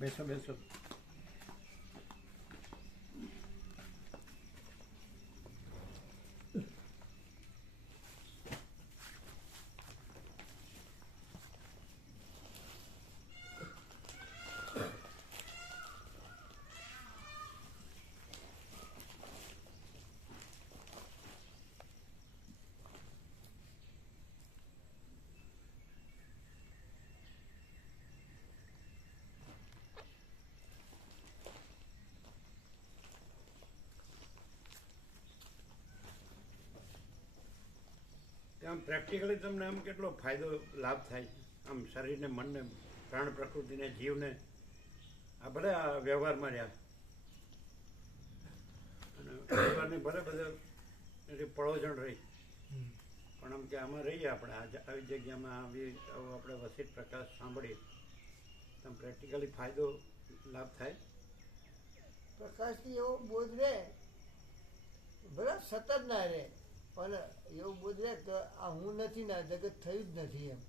બેસો બેસો. આમ પ્રેક્ટિકલી તમને આમ કેટલો ફાયદો લાભ થાય છે આમ શરીરને, મનને, પ્રાણ પ્રકૃતિને, જીવને, આ ભલે આ વ્યવહારમાં રહ્યા અને વ્યવહારની ભલે બધા એની પળોજણ રહી પણ આમ કે આમાં રહીએ આપણે આવી જગ્યામાં આપણે વસિત પ્રકાશ સાંભળીએ તો આમ પ્રેક્ટિકલી ફાયદો લાભ થાય. પ્રકાશથી એવો બોધ રહે, ભલે સતત ના રહે પણ એવું બોધ રહે કે આ હું નથી ને આ જગત થયું જ નથી એમ.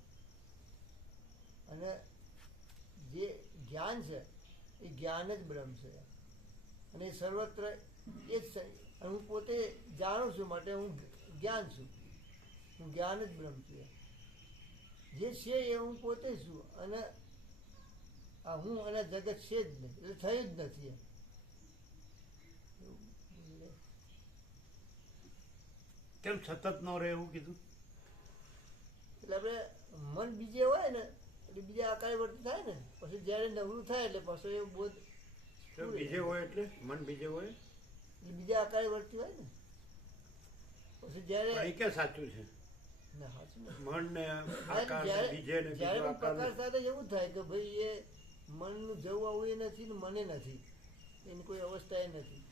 અને જે જ્ઞાન છે એ જ્ઞાન જ બ્રહ્મ છે અને એ સર્વત્ર એ જ છે. અને હું પોતે જાણું છું માટે હું જ્ઞાન છું, હું જ્ઞાન જ બ્રહ્મ છું. જે છે એ હું પોતે છું અને આ હું અને જગત છે જ નહીં, એટલે થયું જ નથી એમ. કેમ સતત ન રહે એવું કીધું? એટલે આપણે મન બીજે હોય ને એટલે બીજા આકારે વર્તી થાય ને પછી જ્યારે નવરું થાય એટલે પાછો એ બોધ બીજે હોય એટલે મન બીજે હોય એટલે બીજા આકારે વર્તી હોય ને પછી જ્યારે એ કે સાચું છે ના સાચું મન ને આકાર ને બીજે ને જ્યારે બીજો આકાર પ્રકાશ સાથે એવું થાય કે ભાઈ એ મનનું જવું આવું એ નથી ને મને નથી, એની કોઈ અવસ્થા એ નથી.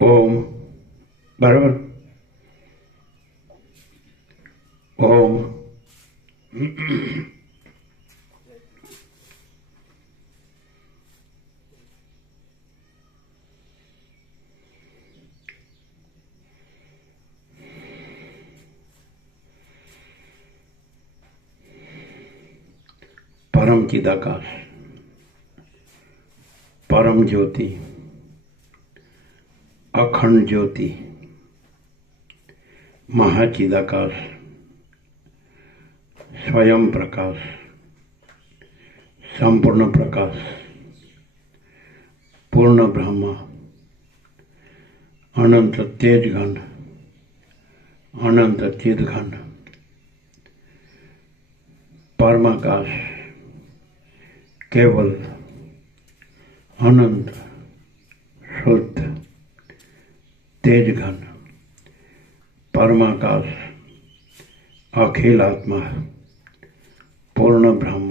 ઓમ બરાબર. ઓમ પરમ ચિદાકાશ, પરમ જ્યોતિ, અખંડ જ્યોતિ, મહાચિદાકાશ, સ્વયં પ્રકાશ, સંપૂર્ણ પ્રકાશ, પૂર્ણ બ્રહ્મ, અનંત તેજઘન, અનંત ચિદઘન, પરમાકાશ, કેવલ, અનંત, શુદ્ધ, તેજઘન, પરમાકાશ, અખિલ આત્મા, પૂર્ણ બ્રહ્મ,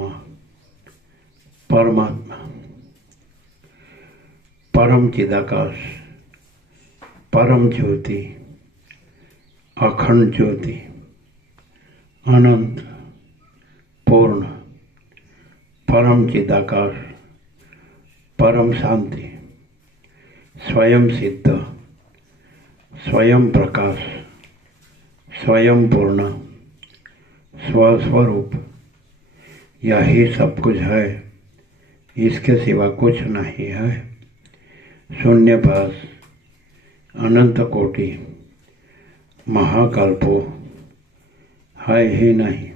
પરમાત્મા, પરમ ચિદાકાશ, પરમ જ્યોતિ, અખંડ જ્યોતિ, અનંત, પૂર્ણ, પરમ ચિદાકાશ, પરમ શાંતિ, સ્વયં સિદ્ધ, स्वयं प्रकाश, स्वयं पूर्ण, स्वस्वरूप, यही सब कुछ है, इसके सिवा कुछ नहीं है। शून्य पास, अनंत कोटि, महाकल्पो है ही नहीं।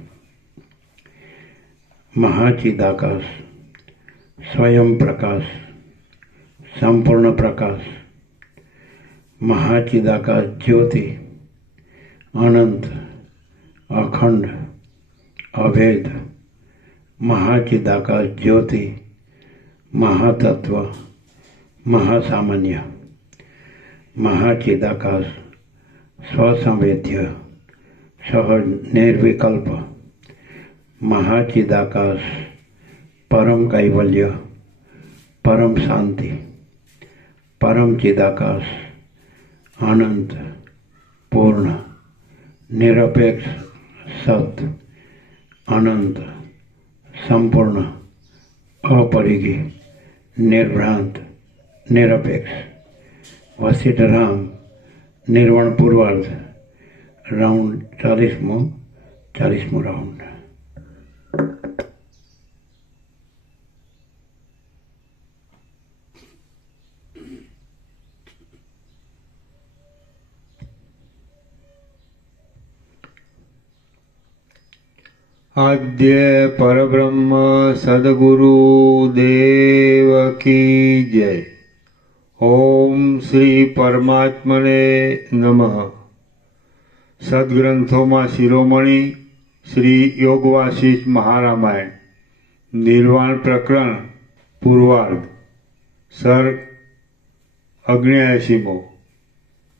महाचिदाकाश, स्वयं प्रकाश, संपूर्ण प्रकाश, महाचिदाकाश ज्योति, अनंत, अखंड, अभेद, महाचिदाकाश ज्योति, महातत्व, महासामान्य, महाचिदाकाश स्वसंवेद्य, सहज निर्विकल्प, महाचिदाकाश परम कैवल्य, परम शांति, परम चिदाकाश, अनंत, पूर्ण, निरपेक्ष, सत्य, अनंत, संपूर्ण, अपरिगी, निर्भ्रांत, निरपेक्ष, वशिष्ठ राम, निर्वाण पूर्वार्ध, राउंड 40मो राउंड। आद्य परब्रह्म सद्गुरु देव की जय। ओम श्री परमात्मने नमः। सद्ग्रंथों में शिरोमणि श्री योग वासिष्ठ महारामायण निर्वाण प्रकरण पूर्वार्ध सर्ग 79मो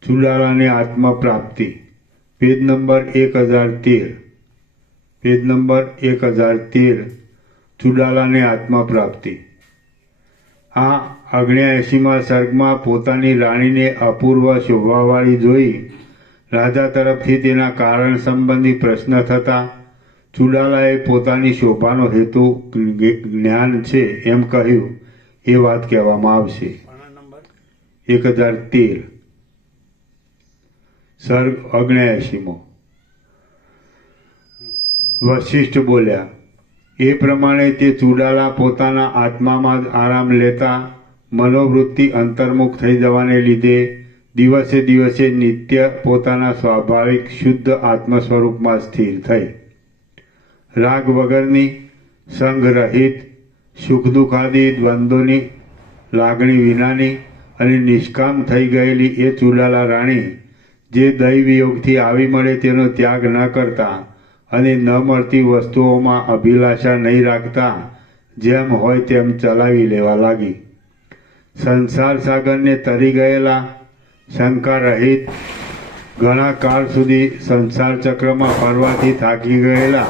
चुडालाने आत्मा प्राप्ति पेज नंबर 1013 पेज नंबर 1013 चुडालाने आत्मा प्राप्ति। आ 79માં સર્ગમાં પોતાની રાણીને અપૂર્વ શોભાવાળી જોઈ રાજા તરફથી તેના કારણ સંબંધી પ્રશ્ન થતા ચુડાલાએ પોતાની શોભાનો હેતુ જ્ઞાન છે એમ કહ્યું એ વાત કહેવામાં આવશે। 1013 સર્ગ 79મો। વશિષ્ઠ બોલ્યા, એ પ્રમાણે તે ચુડાલા પોતાના આત્મામાં જ આરામ લેતા મનોવૃત્તિ અંતર્મુખ થઈ જવાને લીધે દિવસે દિવસે નિત્ય પોતાના સ્વાભાવિક શુદ્ધ આત્મ સ્વરૂપમાં સ્થિર થઈ। રાગ વગરની, સંગ રહિત, સુખ દુઃખાદી દ્વંદ્વોની લાગણી વિનાની અને નિષ્કામ થઈ ગયેલી એ ચુડાલા રાણી જે દૈવયોગથી આવી મળે તેનો ત્યાગ ન કરતા અને ન મળતી વસ્તુઓમાં અભિલાષા નહીં રાખતા જેમ હોય તેમ ચલાવી લેવા લાગી। સંસાર સાગરને તરી ગયેલા, શંકા રહિત, ઘણા કાળ સુધી સંસાર ચક્રમાં ફરવાથી થાકી ગયેલા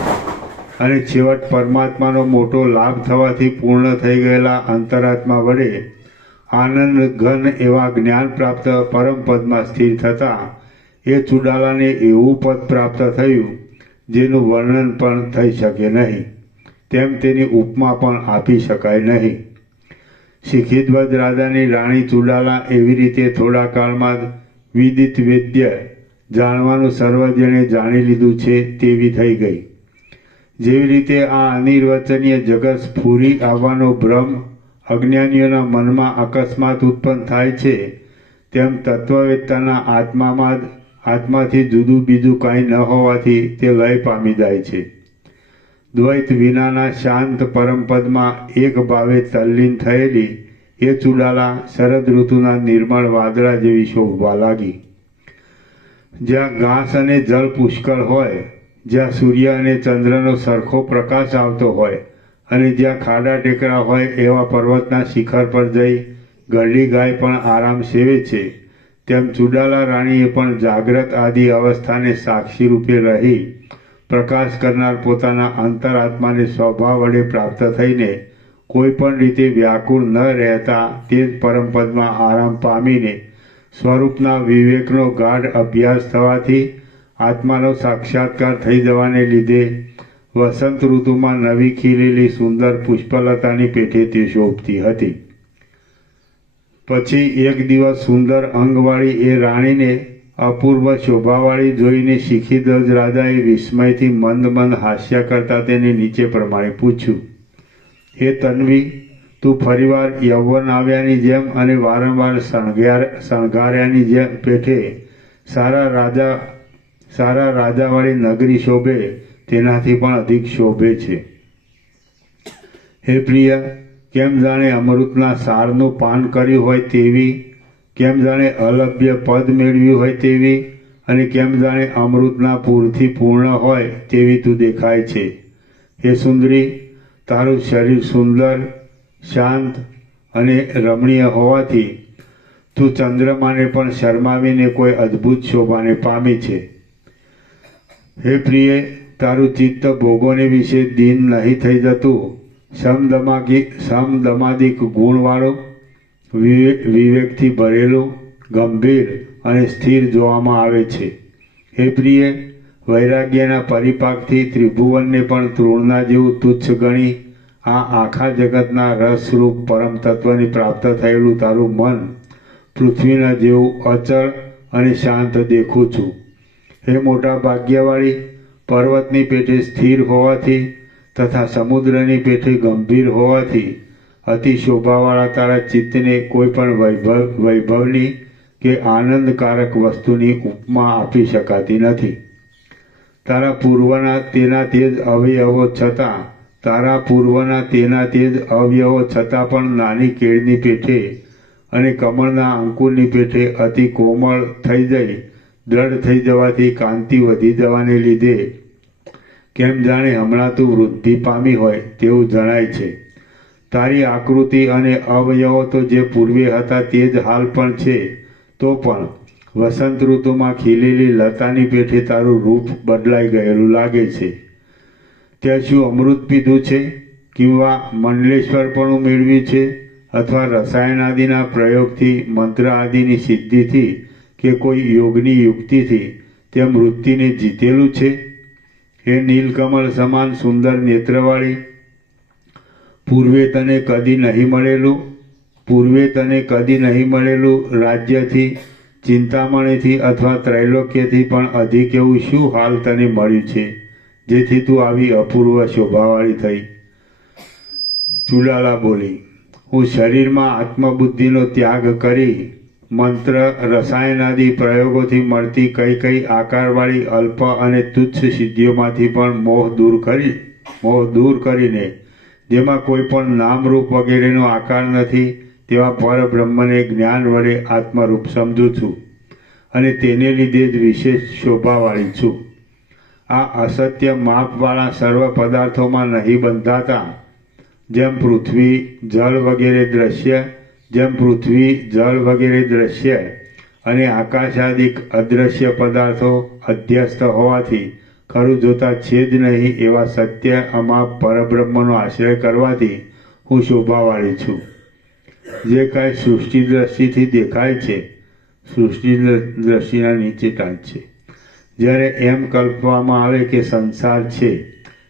અને છેવટ પરમાત્માનો મોટો લાભ થવાથી પૂર્ણ થઈ ગયેલા અંતરાત્મા વડે આનંદ ઘન એવા જ્ઞાન પ્રાપ્ત પરમ પદમાં સ્થિર થતા એ ચુડાલાને એવું પદ પ્રાપ્ત થયું જેનું વર્ણન પણ થઈ શકે નહીં, તેમ તેની ઉપમા પણ આપી શકાય નહીં। શિખીધ્વજ રાજાની રાણી ચુડાલા એવી રીતે થોડા કાળમાં જ વિદિત વેદ્ય જાણવાનું સર્વ જેણે જાણી લીધું છે તેવી થઈ ગઈ। જેવી રીતે આ અનિર્વચનીય જગત સ્ફુરી આવવાનો ભ્રમ અજ્ઞાનીઓના મનમાં અકસ્માત ઉત્પન્ન થાય છે તેમ તત્વવેત્તાના આત્મામાં જ આત્માથી જુદું બીજું કાંઈ ન હોવાથી તે લય પામી જાય છે। દ્વૈત વિનાના શાંત પરમપદમાં એક ભાવે તલ્લીન થયેલી એ ચુડાલા શરદ ઋતુના નિર્મળ વાદળા જેવી શોભવા લાગી। જ્યાં ઘાસ અને જળ પુષ્કળ હોય, જ્યાં સૂર્ય અને ચંદ્રનો સરખો પ્રકાશ આવતો હોય અને જ્યાં ખાડા ટેકરા હોય એવા પર્વતના શિખર પર જઈ ગરડી ગાય પણ આરામ સેવે છે તેમ ચુડાલા રાણીએ પણ જાગ્રત આદિ અવસ્થાને સાક્ષી રૂપે રહી પ્રકાશ કરનાર પોતાના અંતરાત્માને સ્વભાવ વડે પ્રાપ્ત થઈને કોઈ પણ રીતે વ્યાકુળ ન રહેતા તે જ પરમપદમાં આરામ પામીને સ્વરૂપના વિવેકનો ગાઢ અભ્યાસ થવાથી આત્માનો સાક્ષાત્કાર થઈ જવાને લીધે વસંત ઋતુમાં નવી ખીલેલી સુંદર પુષ્પલતાની પેઠે તે શોભતી હતી. પછી એક દિવસ સુંદર અંગવાળી એ રાણીને અપૂર્વ શોભાવાળી જોઈને શિખીધ્વજ રાજાએ વિસ્મયથી મંદ મંદ હાસ્ય કરતા તેને નીચે પ્રમાણે પૂછ્યું, હે તન્વી, તું ફરીવાર યૌવન આવ્યાની જેમ અને વારંવાર શણગાર્યાની જેમ પેઠે સારા રાજાવાળી નગરી શોભે તેનાથી પણ અધિક શોભે છે. હે પ્રિય, કેમ જાણે અમૃતના સારનું પાન કર્યું હોય તેવી, કેમ જાણે અલભ્ય પદ મેળવ્યું હોય તેવી અને કેમ જાણે અમૃતના પૂરથી પૂર્ણ હોય તેવી તું દેખાય છે. હે સુંદરી, તારું શરીર સુંદર, શાંત અને રમણીય હોવાથી તું ચંદ્રમાને પણ શરમાવીને કોઈ અદ્ભુત શોભાને પામી છે. હે પ્રિય, તારું ચિત્ત ભોગોને વિશે દીન નહીં થઈ જતું, સમદમાદિક ગુણવાળું, વિવેકથી ભરેલું, ગંભીર અને સ્થિર જોવામાં આવે છે. હે પ્રિય, વૈરાગ્યના પરિપાકથી ત્રિભુવનને પણ તૃણના જેવું તુચ્છ ગણી આ આખા જગતના રસરૂપ પરમ તત્વની પ્રાપ્ત થયેલું તારું મન પૃથ્વીના જેવું અચળ અને શાંત દેખું છું. હે મોટા ભાગ્યવાળી, પર્વતની પેઠે સ્થિર હોવાથી તથા સમુદ્રની પેઠે ગંભીર હોવાથી અતિ શોભાવાળા તારા ચિત્તને કોઈ પણ વૈભવની કે આનંદકારક વસ્તુની ઉપમા આપી શકાતી નથી. તારા પૂર્વના તેના તે જ અવયવો છતાં પણ નાની કેળની પેઠે અને કમળના અંકુરની પેઠે અતિ કોમળ થઈ જઈ દ્રઢ થઈ જવાથી કાંતિ વધી જવાને લીધે કેમ જાણે હમણાં તું વૃદ્ધિ પામી હોય તેવું જણાય છે. તારી આકૃતિ અને અવયવો તો જે પૂર્વે હતા તે જ હાલ પણ છે, તો પણ વસંત ઋતુમાં ખીલેલી લતાની પેઠે તારું રૂપ બદલાઈ ગયેલું લાગે છે. ત્યાં શું અમૃત પીધું છે, કિંવા મંડલેશ્વરપણું મેળવ્યું છે, અથવા રસાયણ આદિના પ્રયોગથી, મંત્ર આદિની સિદ્ધિથી કે કોઈ યોગની યુક્તિથી તે મૃત્યુને જીતેલું છે? હે નીલકમળ સમાન સુંદર નેત્રવાળી, પૂર્વે તને કદી નહીં મળેલું રાજ્યથી, ચિંતામણીથી અથવા ત્રૈલોક્યથી પણ અધિક એવું શું હાલ તને મળ્યું છે જેથી તું આવી અપૂર્વ શોભાવાળી થઈ? ચુડાલા બોલી, હું શરીરમાં આત્મબુદ્ધિનો ત્યાગ કરી મંત્ર રસાયણાદિ પ્રયોગોથી મળતી કઈ આકારવાળી અલ્પ અને તુચ્છ સિદ્ધિઓમાંથી પણ મોહ દૂર કરીને જેમાં કોઈ પણ નામરૂપ વગેરેનો આકાર નથી તેવા પરબ્રહ્મને જ્ઞાન વડે આત્મરૂપ સમજું છું અને તેને લીધે જ વિશેષ શોભાવાળી છું. આ અસત્ય માપવાળા સર્વ પદાર્થોમાં નહીં બંધાતા, જેમ પૃથ્વી જળ વગેરે દ્રશ્ય અને આકાશાદિક અદ્રશ્ય પદાર્થો અધ્યસ્ત હોવાથી ખરું જોતા છે જ નહીં એવા સત્ય અમાપ પરબ્રહ્મનો આશ્રય કરવાથી હું શોભાવાળી છું. જે કાંઈ સૃષ્ટિ દ્રષ્ટિથી દેખાય છે, સૃષ્ટિ દ્રષ્ટિના નીચે ટાંચ છે. જ્યારે એમ કલ્પવામાં આવે કે સંસાર છે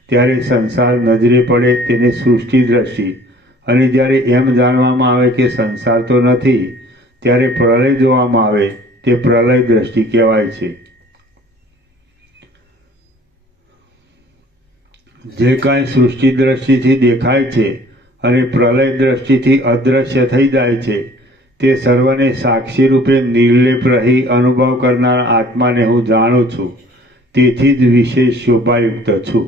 ત્યારે સંસાર નજરે પડે તેને સૃષ્ટિ દ્રષ્ટિ, અને જ્યારે એમ જાણવામાં આવે કે સંસાર તો નથી ત્યારે પ્રલય જોવામાં આવે તે પ્રલય દ્રષ્ટિ કહેવાય છે. જે કાંઈ સૃષ્ટિ દ્રષ્ટિથી દેખાય છે અને પ્રલય દ્રષ્ટિથી અદૃશ્ય થઈ જાય છે તે સર્વને સાક્ષી રૂપે નિર્લેપ રહી અનુભવ કરનાર આત્માને હું જાણું છું. તેથી જ વિશેષ શોભાયુક્ત છું.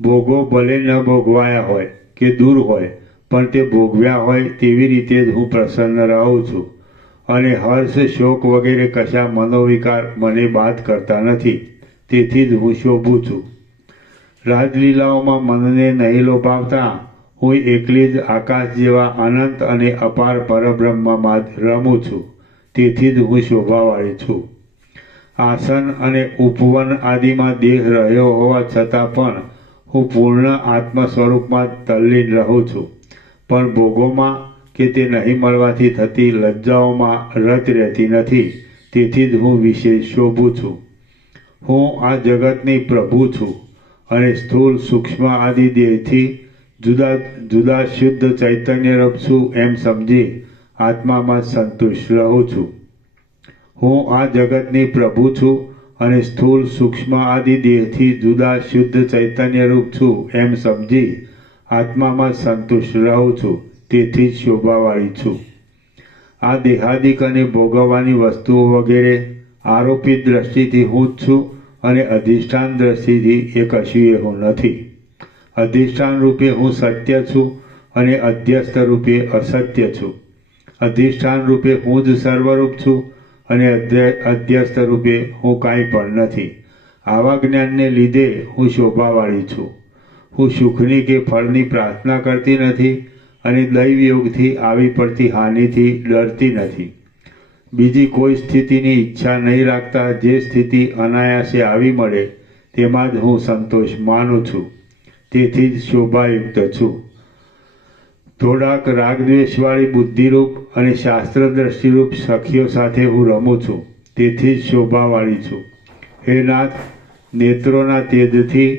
ભોગો ભલે ન ભોગવાયા હોય કે દૂર હોય, પણ તે ભોગવ્યા હોય તેવી રીતે જ હું પ્રસન્ન રહું છું, અને હર્ષ શોક વગેરે કશા મનોવિકાર મને બાદ કરતા નથી. તેથી જ હું શોભું છું. રાજલીલાઓમાં મનને નહીં લોભાવતા હું એકલી જ આકાશ જેવા અનંત અને અપાર પરબ્રહ્મમાં રમું છું. તેથી જ હું શોભાવાળી છું. આસન અને ઉપવન આદિમાં દેહ રહ્યો હોવા છતાં પણ હું પૂર્ણ આત્મ સ્વરૂપમાં તલ્લીન રહું છું પણ ભોગોમાં કે તે નહીં મળવાથી થતી લજ્જાઓમાં રત રહેતી નથી. તેથી જ હું વિશેષ શોભું છું. હું આ જગતની પ્રભુ છું અને સ્થૂળ સૂક્ષ્મ આદિ દેહથી જુદા જુદા શુદ્ધ ચૈતન્યરૂપ છું એમ સમજી આત્મામાં સંતુષ્ટ રહું છું. હું આ જગતની પ્રભુ છું અને સ્થૂળ સૂક્ષ્મ આદિ દેહથી જુદા શુદ્ધ ચૈતન્યરૂપ છું એમ સમજી આત્મામાં સંતુષ્ટ રહું છું. તેથી જ શોભાવાળી છું. આ દેહાદિક અને ભોગવવાની વસ્તુઓ વગેરે આરોપિત દ્રષ્ટિથી હું જ છું અને અધિષ્ઠાન દ્રષ્ટિથી એ કશુંય હું નથી. અધિષ્ઠાન રૂપે હું સત્ય છું અને અધ્યસ્થ રૂપે અસત્ય છું. અધિષ્ઠાન રૂપે હું જ સર્વરૂપ છું અને અધ્યસ્થ રૂપે હું કાંઈ પણ નથી. આવા જ્ઞાનને લીધે હું શોભાવાળી છું. હું સુખની કે ફળની પ્રાર્થના કરતી નથી અને દૈવયોગથી આવી પડતી હાનિથી ડરતી નથી. બીજી કોઈ સ્થિતિની ઈચ્છા નહીં રાખતા જે સ્થિતિ અનાયાસે આવી મળે તેમાં જ હું સંતોષ માનું છું. તેથી જ શોભાયુક્ત છું. થોડાક રાગદ્વેષવાળી બુદ્ધિરૂપ અને શાસ્ત્ર દ્રષ્ટિરૂપ સખીઓ સાથે હું રમું છું. તેથી જ શોભાવાળી છું. હે નાથ, નેત્રોના તેજથી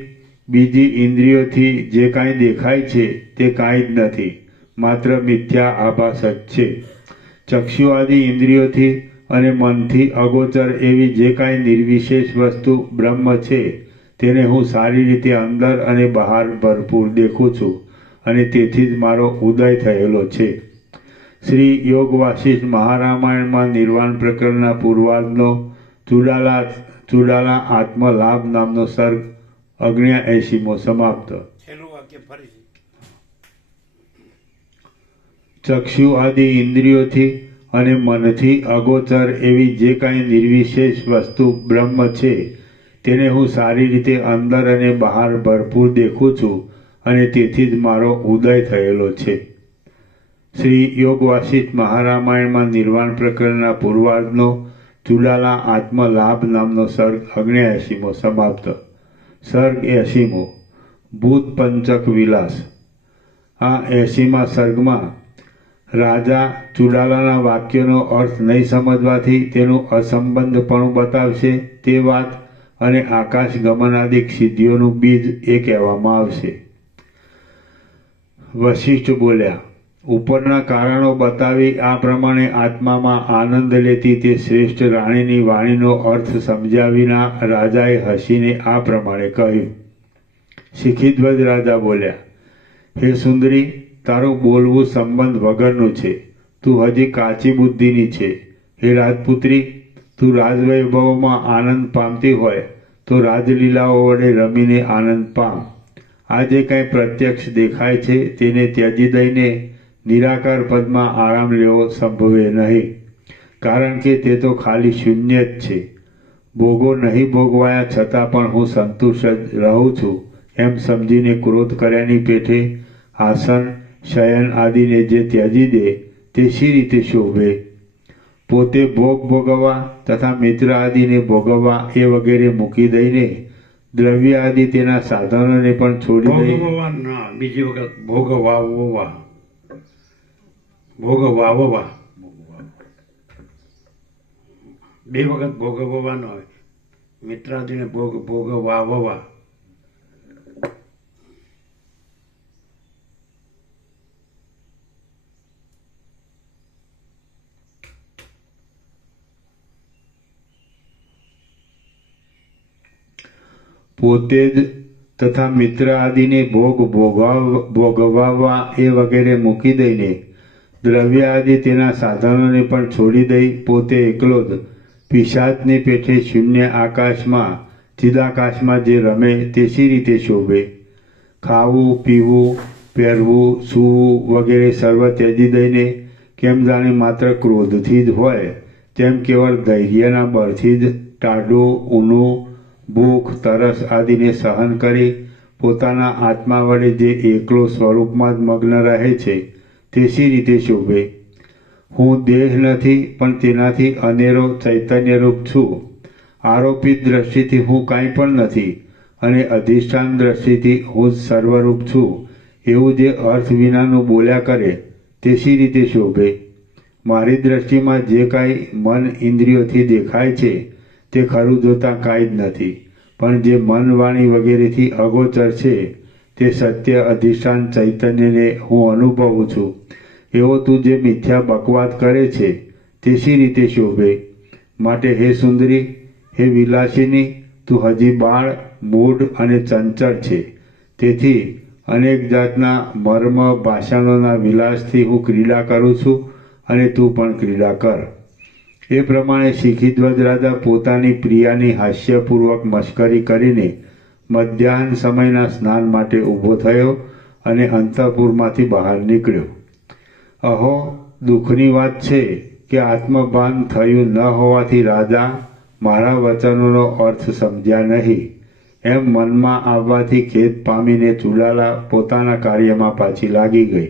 બીજી ઇન્દ્રિયોથી જે કાંઈ દેખાય છે તે કાંઈ જ નથી, માત્ર મિથ્યા આભાસ જ છે. ચક્ષુ આદિ ઇન્દ્રિયોથી અને મનથી અગોચર એવી જે કાંઈ નિર્વિશેષ વસ્તુ બ્રહ્મ છે તેને હું સારી રીતે અંદર અને બહાર ભરપૂર દેખું છું અને તેથી જ મારો ઉદય થયેલો છે. શ્રી યોગ વાસિષ્ઠ મહારામાયણમાં નિર્વાણ પ્રકરણના પૂર્વાર્ધનો ચૂડાલા આત્મલાભ નામનો સર્ગ 79મો સમાપ્ત. છેલ્લું વાક્ય ફરીથી. ચક્ષુ આદિ ઇન્દ્રિયોથી અને મનથી અગોચર એવી જે કાંઈ નિર્વિશેષ વસ્તુ બ્રહ્મ છે તેને હું સારી રીતે અંદર અને બહાર ભરપૂર દેખું છું અને તેથી જ મારો ઉદય થયેલો છે. શ્રી યોગ વાસિષ્ઠ મહારામાયણમાં નિર્વાણ પ્રકરણના પૂર્વાર્ધનો ચૂડાલા આત્મલાભ નામનો સર્ગ 79મો સમાપ્ત. સર્ગ 80મો ભૂત પંચક વિલાસ. આ 80મા સર્ગમાં રાજા ચૂડાલાના વાક્યોનો અર્થ નહીં સમજવાથી તેનું અસંબંધપણું બતાવશે તે વાત અને આકાશ ગમનાદિક સિદ્ધિઓનું બીજ એ કહેવામાં આવશે. વશિષ્ઠ બોલ્યા, ઉપરના કારણો બતાવી આ પ્રમાણે આત્મામાં આનંદ લેતી તે શ્રેષ્ઠ રાણીની વાણીનો અર્થ સમજ્યા વિના રાજાએ હસીને આ પ્રમાણે કહ્યું. શિખીધ્વજ રાજા બોલ્યા, હે સુંદરી, તારું બોલવું સંબંધ વગરનું છે. તું હજી કાચી બુદ્ધિની છે. હે રાજપુત્રી, તું રાજવૈભવોમાં આનંદ પામતી હોય તો રાજલીલાઓ વડે રમીને આનંદ પામ. આ જે કંઈ પ્રત્યક્ષ દેખાય છે તેને ત્યજી દઈને નિરાકાર પદમાં આરામ લેવો સંભવે નહીં, કારણ કે તે તો ખાલી શૂન્ય જ છે. ભોગો નહીં ભોગવાયા છતાં પણ હું સંતુષ્ટ જ રહું છું એમ સમજીને ક્રોધ કર્યાની પેઠે આસન શયન આદિને જે ત્યજી દે તે શી રીતે શોભે? પોતે ભોગ ભોગવવા તથા મિત્ર આદિને ભોગવવા એ વગેરે મૂકી દઈને દ્રવ્ય આદિ તેના સાધનોને પણ છોડી દઈ બીજી વખત ભોગવાવવા બે વખત ભોગવવાનો હોય. મિત્રાદિને ભોગવાવવા. પોતે જ તથા મિત્ર આદિને ભોગવવા એ વગેરે મૂકી દઈને દ્રવ્ય આદિ તેના સાધનોને પણ છોડી દઈ પોતે એકલો જ પિશાચની પેઠે શૂન્ય આકાશમાં ચિદાકાશમાં જે રમે તે શી રીતે શોભે? ખાવું, પીવું, પહેરવું, સૂવું વગેરે સર્વ ત્યજી દઈને કેમ જાણે માત્ર ક્રોધથી જ હોય તેમ કેવળ ધૈર્યના બળથી જ ટાઢું, ઊનું, ભૂખ, તરસ આદિને સહન કરી પોતાના આત્મા વડે જે એકલો સ્વરૂપમાં જ મગ્ન રહે છે તે શી રીતે શોભે? હું દેહ નથી પણ તેનાથી અનેરો ચૈતન્યરૂપ છું. આરોપિત દ્રષ્ટિથી હું કાંઈ પણ નથી અને અધિષ્ઠાન દ્રષ્ટિથી હું જ સર્વરૂપ છું એવું જે અર્થ વિનાનું બોલ્યા કરે તે શી રીતે શોભે? મારી દ્રષ્ટિમાં જે કાંઈ મન ઇન્દ્રિયોથી દેખાય છે તે ખરું જોતાં કાંઈ જ નથી, પણ જે મન વાણી વગેરેથી અગોચર છે તે સત્ય અધિષ્ઠાન ચૈતન્યને હું અનુભવું છું. એવો તું જે મિથ્યા બકવાદ કરે છે તે શી રીતે શોભે? માટે હે સુંદરી, હે વિલાસિની, તું હજી બાળ, મૂઢ અને ચંચળ છે. તેથી અનેક જાતના મર્મ ભાષણોના વિલાસથી હું ક્રીડા કરું છું અને તું પણ ક્રીડા કર. એ પ્રમાણે શિખીધ્વજ રાજા પોતાની પ્રિયાની હાસ્યપૂર્વક મશ્કરી કરીને મધ્યાહન સમયના સ્નાન માટે ઊભો થયો અને અંતઃપુરમાંથી બહાર નીકળ્યો. અહો, દુઃખની વાત છે કે આત્મભાન થયું ન હોવાથી રાજા મારા વચનોનો અર્થ સમજ્યા નહીં એમ મનમાં આવવાથી ખેદ પામીને ચુડાલા પોતાના કાર્યમાં પાછી લાગી ગઈ.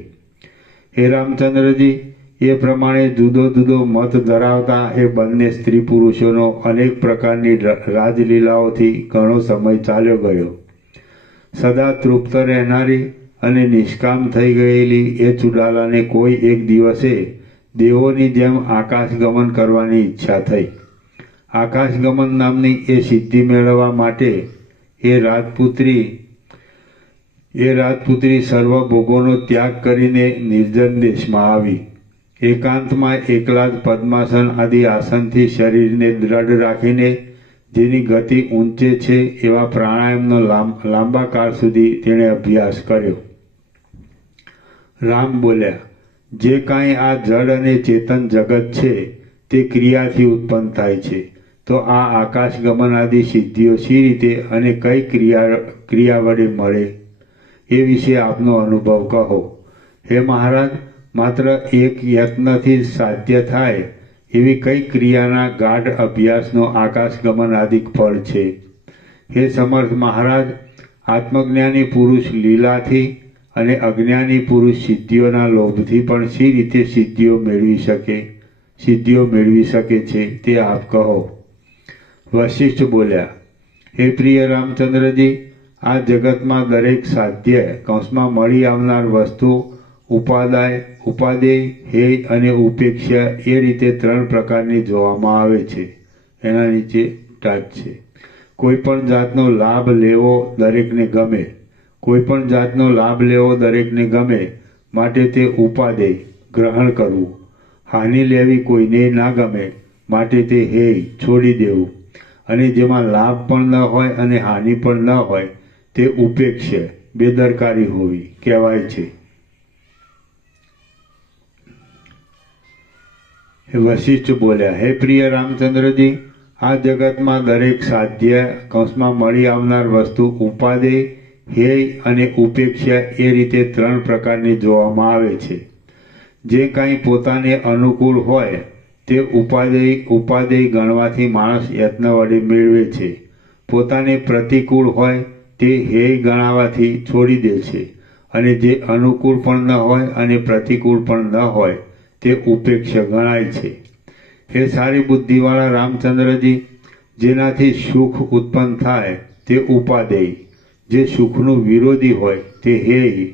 હે રામચંદ્રજી, એ પ્રમાણે જુદો જુદો મત ધરાવતા એ બંને સ્ત્રી પુરુષોનો અનેક પ્રકારની રાજલીલાઓથી ઘણો સમય ચાલ્યો ગયો. સદા તૃપ્ત રહેનારી અને નિષ્કામ થઈ ગયેલી એ ચુડાલાને કોઈ એક દિવસે દેવોની જેમ આકાશગમન કરવાની ઈચ્છા થઈ. આકાશગમન નામની એ સિદ્ધિ મેળવવા માટે એ રાજપુત્રી સર્વ ભોગોનો ત્યાગ કરીને નિર્જન દેશમાં આવી. એકાંતમાં એકલા જ પદ્માસન આદિ આસનથી શરીરને દ્રઢ રાખીને જેની ગતિ ઊંચે છે એવા પ્રાણાયામનો લાંબા કાળ સુધી તેણે અભ્યાસ કર્યો. રામ બોલ્યા, જે કાંઈ આ જડ અને ચેતન જગત છે તે ક્રિયાથી ઉત્પન્ન થાય છે, તો આ આકાશગમન આદિ સિદ્ધિઓ શી રીતે અને કઈ ક્રિયા વડે મળે એ વિશે આપનો અનુભવ કહો. હે મહારાજ, માત્ર એક યત્નથી જ સાધ્ય થાય એવી કઈ ક્રિયાના ગાઢ અભ્યાસનો આકાશગમન આદિક ફળ છે? હે સમર્થ મહારાજ, આત્મજ્ઞાની પુરુષ લીલાથી અને અજ્ઞાની પુરુષ સિદ્ધિઓના લોભથી પણ શી રીતે સિદ્ધિઓ મેળવી શકે છે તે આપ કહો. વશિષ્ઠ બોલ્યા, હે પ્રિય રામચંદ્રજી, આ જગતમાં દરેક સાધ્ય કૌંસમાં મળી આવનાર વસ્તુ ઉપાદેય, હેય અને ઉપેક્ષા એ રીતે 3 પ્રકારની જોવામાં આવે છે. એના નીચે ટાચ છે. કોઈ પણ જાતનો લાભ લેવો દરેકને ગમે. કોઈપણ જાતનો લાભ લેવો દરેકને ગમે માટે તે ઉપાદેય, ગ્રહણ કરવું. હાનિ લેવી કોઈને ના ગમે માટે તે હેય, છોડી દેવું. અને જેમાં લાભ પણ ન હોય અને હાનિ પણ ન હોય તે ઉપેક્ષા, બેદરકારી હોવી કહેવાય છે. વશિષ્ઠ બોલ્યા, હે પ્રિય રામચંદ્રજી, આ જગતમાં દરેક સાધ્ય કૌંસમાં મળી આવનાર વસ્તુ ઉપાદેય, હેય અને ઉપેક્ષા એ રીતે 3 પ્રકારની જોવામાં આવે છે. જે કાંઈ પોતાને અનુકૂળ હોય તે ઉપાદેય ગણવાથી માણસ યત્ન વડે મેળવે છે. પોતાને પ્રતિકૂળ હોય તે હેય ગણાવાથી છોડી દે છે. અને જે અનુકૂળ પણ ન હોય અને પ્રતિકૂળ પણ ન હોય તે ઉપેક્ષા ગણાય છે. હે સારી બુદ્ધિવાળા રામચંદ્રજી, જેનાથી સુખ ઉત્પન્ન થાય તે ઉપાદેય, જે સુખનું વિરોધી હોય તે હેય,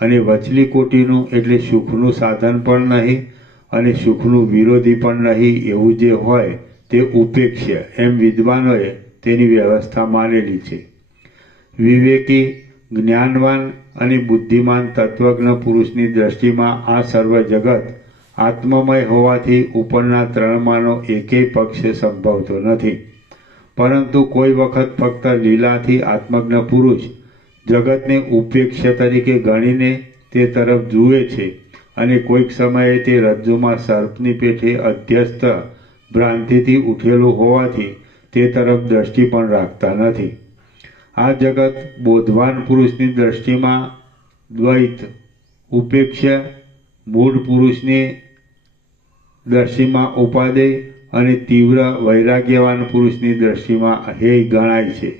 અને વચલી કોટીનું એટલે સુખનું સાધન પણ નહીં અને સુખનું વિરોધી પણ નહીં એવું જે હોય તે ઉપેક્ષા, એમ વિદ્વાનોએ તેની વ્યવસ્થા માનેલી છે. વિવેકી, જ્ઞાનવાન અને બુદ્ધિમાન તત્વજ્ઞ પુરુષની દ્રષ્ટિમાં આ સર્વ જગત આત્મમય હોવાથી ઉપરના 3માંનો એકેય પક્ષ સંભવતો નથી. પરંતુ કોઈ વખત ફક્ત લીલાથી આત્મજ્ઞ પુરુષ જગતને ઉપેક્ષા તરીકે ગણીને તે તરફ જુએ છે અને કોઈક સમયે તે રજ્જુમાં સર્પની પેઠે અધ્યસ્ત ભ્રાંતિથી ઉઠેલું હોવાથી તે તરફ દ્રષ્ટિ પણ રાખતા નથી. આ જગત બોધવાન પુરુષની દ્રષ્ટિમાં દ્વૈત, ઉપેક્ષા, મૂળ પુરુષની દ્રષ્ટિમાં ઉપાદેય અને તીવ્ર વૈરાગ્યવાન પુરુષની દ્રષ્ટિમાં હેય ગણાય છે.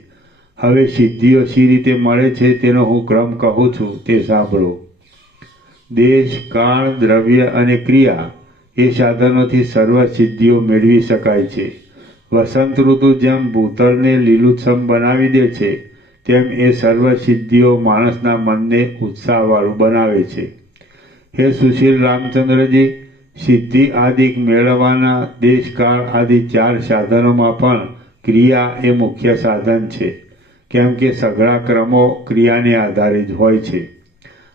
હવે સિદ્ધિઓ શી રીતે મળે છે તેનો હું ક્રમ કહું છું તે સાંભળો. દેશ, કાળ, દ્રવ્ય અને ક્રિયા એ સાધનોથી સર્વ સિદ્ધિઓ મેળવી શકાય છે. વસંત ઋતુ જેમ ભૂતળને લીલુંછમ બનાવી દે છે તેમ એ સર્વ સિદ્ધિઓ માણસના મનને ઉત્સાહવાળું બનાવે છે. હે સુશીલ રામચંદ્રજી, સિદ્ધિ આદિક મેળવવાના દેશકાળ આદિ 4 સાધનોમાં પણ ક્રિયા એ મુખ્ય સાધન છે, કેમ કે સઘળા ક્રમો ક્રિયાને આધારે જ હોય છે.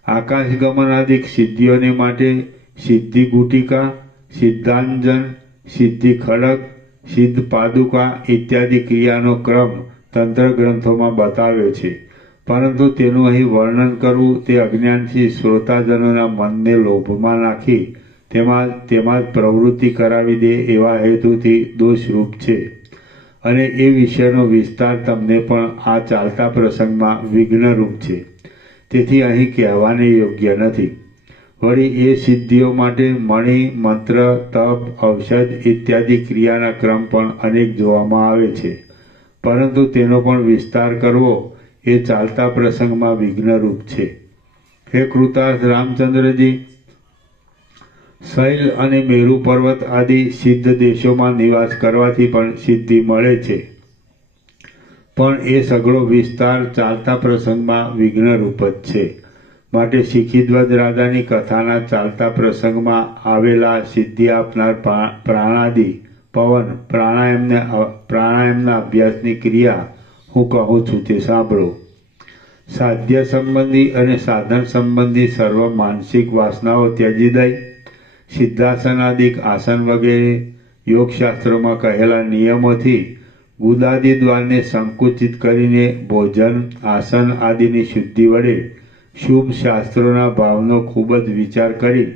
આકાશગમન આદિક સિદ્ધિઓને માટે સિદ્ધિ ગુટિકા, સિદ્ધાંજન, સિદ્ધિ ખડગ, સિદ્ધ પાદુકા ઇત્યાદિ ક્રિયાનો ક્રમ તંત્ર ગ્રંથોમાં બતાવ્યો છે, પરંતુ તેનું અહીં વર્ણન કરવું તે અજ્ઞાનથી શ્રોતાજનોના મનને લોભમાં નાખી તેમાં જ પ્રવૃત્તિ કરાવી દે એવા હેતુથી દોષરૂપ છે, અને એ વિષયનો વિસ્તાર તમને પણ આ ચાલતા પ્રસંગમાં વિઘ્નરૂપ છે, તેથી અહીં કહેવાને યોગ્ય નથી. વળી એ સિદ્ધિઓ માટે મણિ, મંત્ર, તપ, ઔષધ ઇત્યાદિ ક્રિયાના ક્રમ પણ અનેક જોવામાં આવે છે, પરંતુ તેનો પણ વિસ્તાર કરવો એ ચાલતા પ્રસંગમાં વિઘ્નરૂપ છે. હે કૃતાર્થ રામચંદ્રજી, શૈલ અને મેરુ પર્વત આદિ સિદ્ધ દેશોમાં નિવાસ કરવાથી પણ સિદ્ધિ મળે છે, પણ એ સઘળો વિસ્તાર ચાલતા પ્રસંગમાં વિઘ્નરૂપ જ છે. માટે શિખીધ્વજ રાજાની કથાના ચાલતા પ્રસંગમાં આવેલા સિદ્ધિ આપનાર પ્રાણાદિ પવન પ્રાણાયામના અભ્યાસની ક્રિયા હું કહું છું તે સાંભળો. સાધ્ય સંબંધી અને સાધન સંબંધી સર્વ માનસિક વાસનાઓ ત્યજી દઈ સિદ્ધાસનાદિક આસન વગેરે યોગશાસ્ત્રોમાં કહેલા નિયમોથી ગુદાદિ દ્વારને સંકુચિત કરીને ભોજન, આસન આદિની શુદ્ધિ વડે શુભ શાસ્ત્રોના ભાવનો ખૂબ જ વિચાર કરી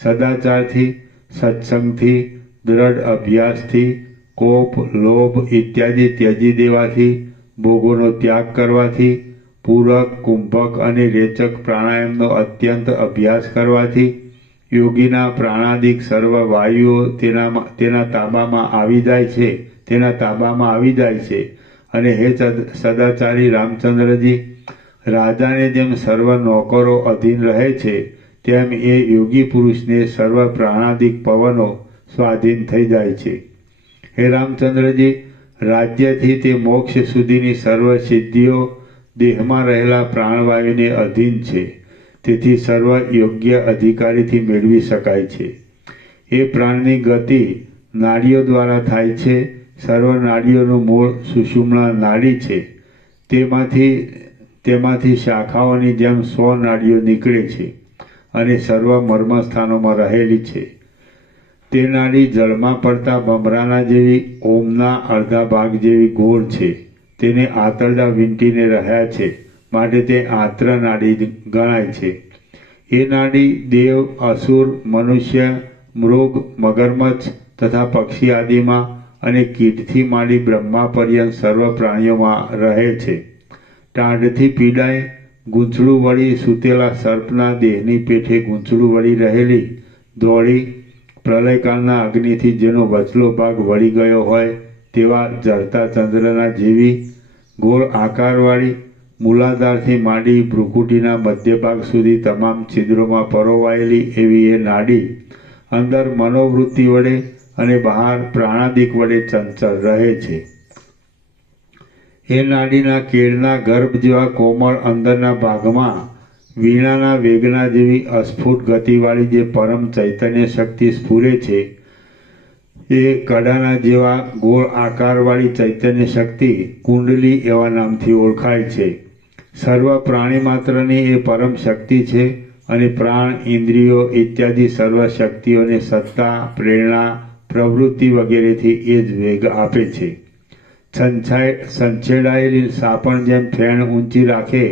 સદાચારથી, સત્સંગથી, દ્રઢ અભ્યાસથી, કોપ, લોભ ઇત્યાદિ ત્યજી દેવાથી, ભોગોનો ત્યાગ કરવાથી, પૂરક, કુંભક અને રેચક પ્રાણાયામનો અત્યંત અભ્યાસ કરવાથી યોગીના પ્રાણાદિક સર્વ વાયુઓ તેના તાબામાં આવી જાય છે. અને હે સદાચારી રામચંદ્રજી, રાજાને જેમ સર્વ નોકરો અધીન રહે છે, તેમ એ યોગી પુરુષને સર્વ પ્રાણાદિક પવનો સ્વાધીન થઈ જાય છે. હે રામચંદ્રજી, રાજ્યથી તે મોક્ષ સુધીની સર્વ સિદ્ધિઓ દેહમાં રહેલા પ્રાણવાયુને અધીન છે, તેથી સર્વ યોગ્ય અધિકારીથી મેળવી શકાય છે. એ પ્રાણની ગતિ નાડીઓ દ્વારા થાય છે. સર્વ નાડીઓનું મૂળ સુષુમ્ના નાડી છે. તેમાંથી શાખાઓની જેમ 100 નાડીઓ નીકળે છે અને સર્વ મર્મસ્થાનોમાં રહેલી છે. તે નાડી જળમાં પડતા ભમરાના જેવી ઓમના અડધા ભાગ જેવી ગોળ છે. તેને આંતરડા વીંટીને રહ્યા છે, માટે તે આંત્ર નાડી ગણાય છે. એ નાડી દેવ, અસુર, મનુષ્ય, મૃગ, મગરમચ્છ તથા પક્ષી આદિમાં અને કીટથી માંડી બ્રહ્મા પર્યંત સર્વ પ્રાણીઓમાં રહે છે. ટાઢથી પીડાય ગૂંચળું વળી સૂતેલા સર્પના દેહની પેઠે ગૂંચળું વળી રહેલી દોડી પ્રલયકાળના અગ્નિથી જેનો વચલો ભાગ વળી ગયો હોય તેવા જળતા ચંદ્રના જેવી ગોળ આકારવાળી મૂલાધારથી માંડી ભ્રુકુટીના મધ્ય ભાગ સુધી તમામ છિદ્રોમાં પરોવાયેલી એવી એ નાડી અંદર મનોવૃત્તિ વડે અને બહાર પ્રાણાદિક વડે ચંચળ રહે છે. એ નાડીના કેળના ગર્ભ જેવા કોમળ અંદરના ભાગમાં વીણાના વેગના જેવી અસ્ફુટ ગતિવાળી જે પરમ ચૈતન્ય શક્તિ સ્ફુરે છે, એ કડાના જેવા ગોળ આકારવાળી ચૈતન્ય શક્તિ કુંડલી એવા નામથી ઓળખાય છે. સર્વ પ્રાણી માત્રની એ પરમ શક્તિ છે અને પ્રાણ, ઇન્દ્રિયો ઇત્યાદિ સર્વ શક્તિઓને સત્તા, પ્રેરણા, પ્રવૃત્તિ વગેરેથી એ જ વેગ આપે છે. સંછેડાયેલી સાપણ જેમ ફેણ ઊંચી રાખે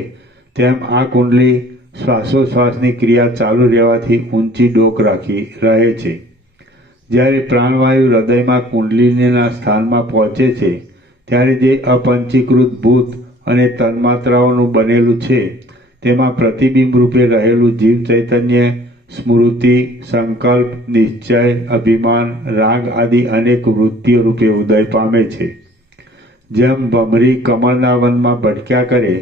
તેમ આ કુંડલી શ્વાસોશ્વાસની ક્રિયા ચાલુ રહેવાથી ઊંચી ડોક રાખી રહે છે. જ્યારે પ્રાણવાયુ હૃદયમાં કુંડલીના સ્થાનમાં પહોંચે છે, ત્યારે જે અપંચીકૃત ભૂત અને તન્માત્રાઓનું બનેલું છે, તેમાં પ્રતિબિંબ રૂપે રહેલું જીવ ચૈતન્ય સ્મૃતિ, સંકલ્પ, નિશ્ચય, અભિમાન, રાગ આદિ અનેક વૃત્તિઓ રૂપે ઉદય પામે છે. જેમ ભમરી કમળના વનમાં ભટક્યા કરે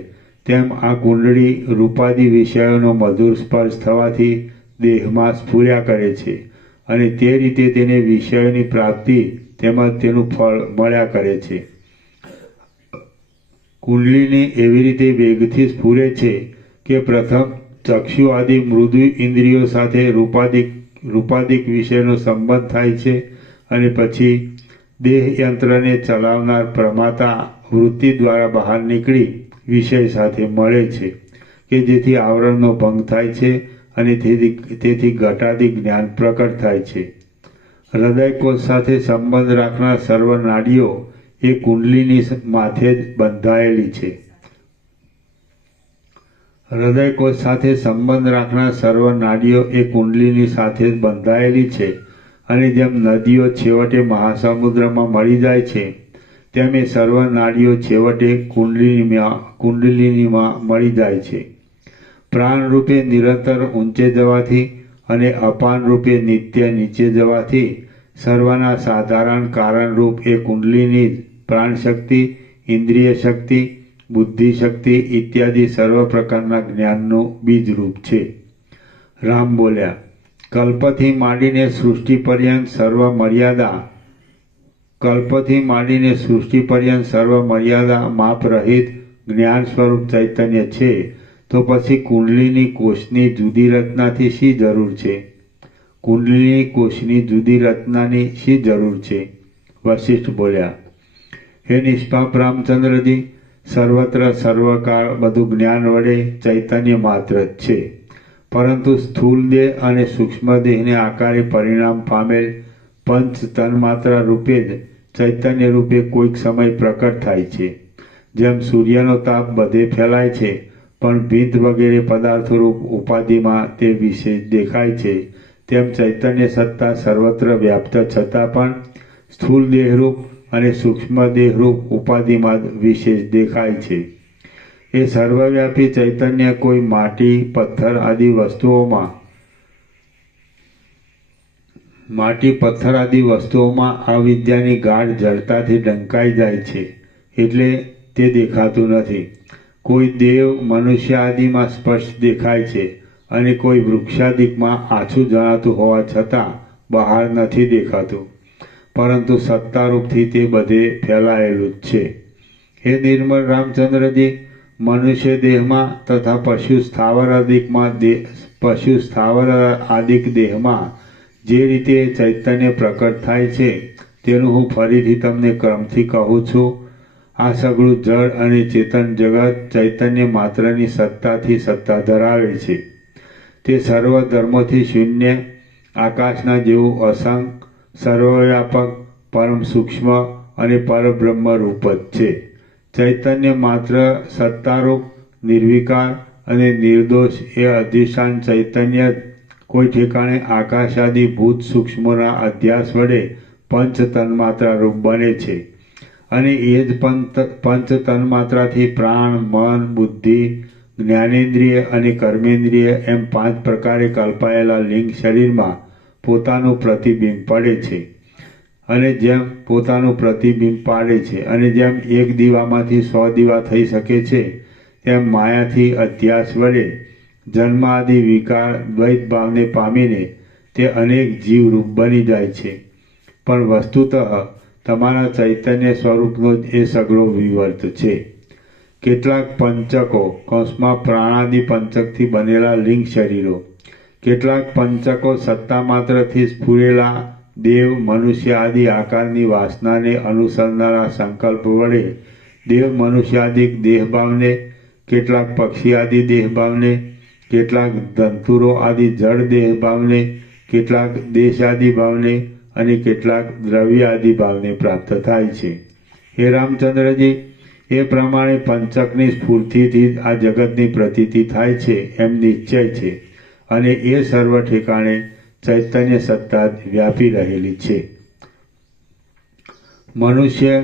તેમ આ કુંડળી રૂપાદી વિષયોનો મધુર સ્પર્શ થવાથી દેહમાં સ્ફુર્યા કરે છે અને તે રીતે તેને વિષયોની પ્રાપ્તિ તેમજ તેનું ફળ મળ્યા કરે છે. કુંડલિની એવી રીતે વેગથી સ્ફુરે છે કે પ્રથમ ચક્ષુ આદિ મૃદુ ઇન્દ્રિયો સાથે રૂપાદિક વિષયનો સંબંધ થાય છે અને પછી દેહ યંત્રને ચલાવનાર પ્રમાતા વૃત્તિ દ્વારા બહાર નીકળી વિષય સાથે મળે છે કે જેથી આવરણનો ભંગ થાય છે અને તેથી ઘટાદી જ્ઞાન પ્રકટ થાય છે. હૃદયકોષ સાથે સંબંધ રાખનાર સર્વ નાડીઓ એ કુંડલીની માથે જ બંધાયેલી છે. હૃદયકોષ સાથે સંબંધ રાખનાર સર્વ નાડીઓ એ કુંડલીની સાથે જ બંધાયેલી છે અને જેમ નદીઓ છેવટે મહાસમુદ્રમાં મળી જાય છે તેમ એ સર્વ નાડીઓ છેવટે કુંડલિનીમાં મળી જાય છે. પ્રાણ રૂપે નિરંતર ઊંચે જવાથી અને અપાન રૂપે નિત્ય નીચે જવાથી સર્વના સાધારણ કારણરૂપ એ કુંડલિની જ પ્રાણશક્તિ, ઇન્દ્રિય શક્તિ, બુદ્ધિ શક્તિ ઇત્યાદિ સર્વ પ્રકારના જ્ઞાનનું બીજરૂપ છે. રામ બોલ્યા, કલ્પથી માંડીને સૃષ્ટિ પર્યંત સર્વ મર્યાદા માપ રહિત જ્ઞાન સ્વરૂપ ચૈતન્ય છે તો પછી કુંડલીની કોષની જુદી રચનાથી શી જરૂર છે? કુંડલીની કોષની જુદી રચનાની શી જરૂર છે? વશિષ્ઠ બોલ્યા, હે નિષ્પાપ રામચંદ્રજી, સર્વત્ર સર્વકાળ બધું જ્ઞાન વડે ચૈતન્ય માત્ર જ છે, પરંતુ સ્થૂળ દેહ અને સૂક્ષ્મ દેહને આકારે પરિણામ પામેલ પંચ તન્માત્રા રૂપે જ ચૈતન્ય રૂપે કોઈક સમય પ્રકટ થાય છે. જેમ સૂર્યનો તાપ બધે ફેલાય છે પણ ભીંત વગેરે પદાર્થો રૂપ ઉપાધિમાં તે વિશેષ દેખાય છે, તેમ ચૈતન્ય સત્તા સર્વત્ર વ્યાપ્ત છતાં પણ સ્થૂળ દેહરૂપ અને સૂક્ષ્મ દેહરૂપ ઉપાધિમાં જ વિશેષ દેખાય છે. એ સર્વવ્યાપી ચૈતન્ય કોઈ માટી, પથ્થર આદિ વસ્તુઓમાં આ વિદ્યાની ગાઢ જડતાથી ઢંકાઈ જાય છે એટલે તે દેખાતું નથી. કોઈ દેવ, મનુષ્ય આદિમાં સ્પષ્ટ દેખાય છે અને કોઈ વૃક્ષાદિકમાં આછું જણાતું હોવા છતાં બહાર નથી દેખાતું, પરંતુ સત્તારૂપથી તે બધે ફેલાયેલું જ છે. હે નિર્મળ રામચંદ્રજી, મનુષ્ય દેહમાં તથા પશુ સ્થાવર આદિક દેહમાં જે રીતે ચૈતન્ય પ્રકટ થાય છે તેનું હું ફરીથી તમને ક્રમથી કહું છું. આ સઘળું જળ અને ચેતન જગત ચૈતન્ય માત્રની સત્તાથી સત્તા ધરાવે છે. તે સર્વ ધર્મોથી શૂન્ય, આકાશના જેવું અસંગ, સર્વવ્યાપક, પરમ સૂક્ષ્મ અને પરબ્રહ્મ રૂપ જ છે. ચૈતન્ય માત્ર સત્તારૂપ, નિર્વિકાર અને નિર્દોષ એ અધિષ્ઠાન ચૈતન્ય જ કોઈ ઠેકાણે આકાશ આદિ ભૂત સૂક્ષ્મોના અધ્યાસ વડે પંચ તન્માત્રા રૂપ બને છે અને એ જ પંચ તન્માત્રાથી પ્રાણ, મન, બુદ્ધિ, જ્ઞાનેન્દ્રિય અને કર્મેન્દ્રિય એમ 5 પ્રકારે કલ્પાયેલા લિંગ શરીરમાં પોતાનું પ્રતિબિંબ પડે છે અને જેમ એક દીવામાંથી 100 દીવા થઈ શકે છે તેમ માયાથી અધ્યાસ વડે જન્મ આદિ વિકાર દ્વૈત ભાવને પામીને તે અનેક જીવરૂપ બની જાય છે. પણ વસ્તુતઃ તમારા ચૈતન્ય સ્વરૂપનો જ એ સઘળો વિવર્ત છે. કેટલાક પંચકો કૌંસમાં પ્રાણાદિ પંચકથી બનેલા લિંગ શરીરો, કેટલાક પંચકો સત્તા માત્રથી સ્ફુરેલા દેવ, મનુષ્ય આદિ આકારની વાસનાને અનુસરનારા સંકલ્પ વડે દેવ મનુષ્યાદિક દેહભાવને, કેટલાક પક્ષી આદિ દેહભાવને, કેટલાક ધંતુરો આદિ જળ દેહભાવને, કેટલાક દેશ આદિ ભાવને અને કેટલાક દ્રવ્ય આદિ ભાવને પ્રાપ્ત થાય છે. હે રામચંદ્રજી, એ પ્રમાણે પંચકની સ્ફૂર્તિથી જ આ જગતની પ્રતીતિ થાય છે એમ નિશ્ચય છે અને એ સર્વ ઠેકાણે ચૈતન્ય સત્તા વ્યાપી રહેલી છે. મનુષ્ય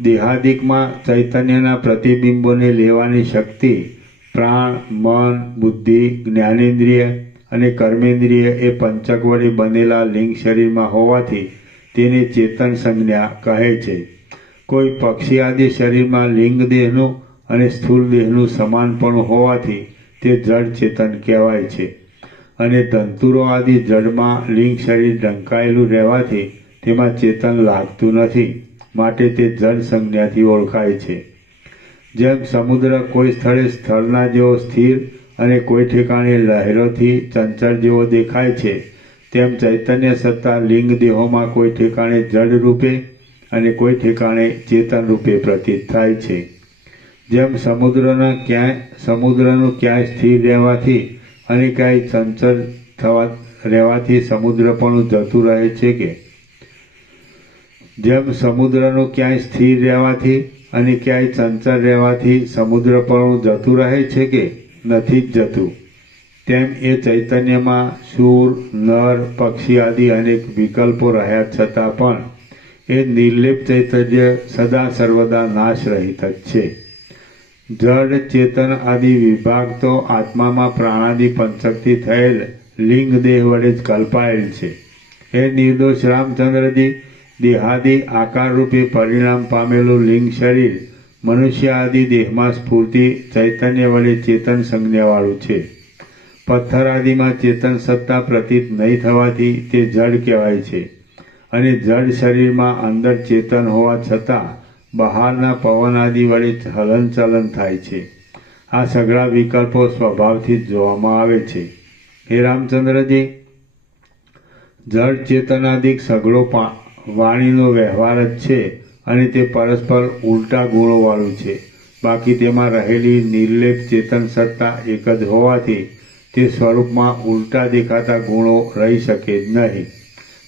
દેહાદિકમાં ચૈતન્યના પ્રતિબિંબોને લેવાની શક્તિ પ્રાણ, મન, બુદ્ધિ, જ્ઞાનેન્દ્રિય અને કર્મેન્દ્રિય એ પંચક વડે બનેલા લિંગ શરીરમાં હોવાથી તેને ચેતન સંજ્ઞા કહે છે. કોઈ પક્ષી આદિ શરીરમાં લિંગ દેહનું અને સ્થૂળ દેહનું સમાનપણું હોવાથી તે જડ ચેતન કહેવાય છે અને ધંતુરો આદિ જડમાં લિંગ શરીર ઢંકાયેલું રહેવાથી તેમાં ચેતન લાગતું નથી, માટે તે જડ સંજ્ઞાથી ઓળખાય છે. જેમ સમુદ્ર કોઈ સ્થળે સ્થળના જેવો સ્થિર અને કોઈ ઠેકાણે લહેરોથી ચંચળ જેવો દેખાય છે, તેમ ચૈતન્ય સત્તા લિંગ દેહોમાં કોઈ ઠેકાણે જડ રૂપે અને કોઈ ઠેકાણે ચેતન રૂપે પ્રતીત થાય છે. જેમ સમુદ્રનું ક્યાંય સ્થિર રહેવાથી અને ક્યાંય ચંચળ રહેવાથી સમુદ્રપણું જતું રહે છે કે જેમ સમુદ્રનું ક્યાંય સ્થિર રહેવાથી અને ક્યાંય ચંચળ રહેવાથી સમુદ્રપણું જતું રહે છે કે નથી જ જતું, તેમ એ ચૈતન્યમાં શૂર, નર, પક્ષી આદિ અનેક વિકલ્પો રહ્યા છતાં પણ એ નિર્લેપ ચૈતન્ય સદા સર્વદા નાશ રહિત જ છે. જડ, ચેતન આદિ વિભાગ તો આત્મામાં પ્રાણાદિ પંચકથી થયેલ લિંગ દેહ વડે જ કલ્પાયેલ છે. એ નિર્દોષ રામચંદ્રજી, દેહાદિ આકાર રૂપે પરિણામ પામેલું લિંગ શરીર મનુષ્ય આદિ દેહમાં સ્ફૂર્તિ ચૈતન્ય વડે ચેતન સંજ્ઞાવાળું છે. પથ્થર આદિમાં ચેતન સત્તા પ્રતીત નહીં થવાથી તે જડ કહેવાય છે, અને જડ શરીરમાં અંદર ચેતન હોવા છતાં બહારના પવન આદિ વડે હલનચલન થાય છે. આ સઘળા વિકલ્પો સ્વભાવથી જ જોવામાં આવે છે. હે રામચંદ્રજી, જડ ચેતનાદિક સઘળો વાણીનો વ્યવહાર જ છે અને તે પરસ્પર ઉલટા ગુણોવાળું છે. બાકી તેમાં રહેલી નિર્લેપ ચેતન સત્તા એક જ હોવાથી તે સ્વરૂપમાં ઉલટા દેખાતા ગુણો રહી શકે જ નહીં.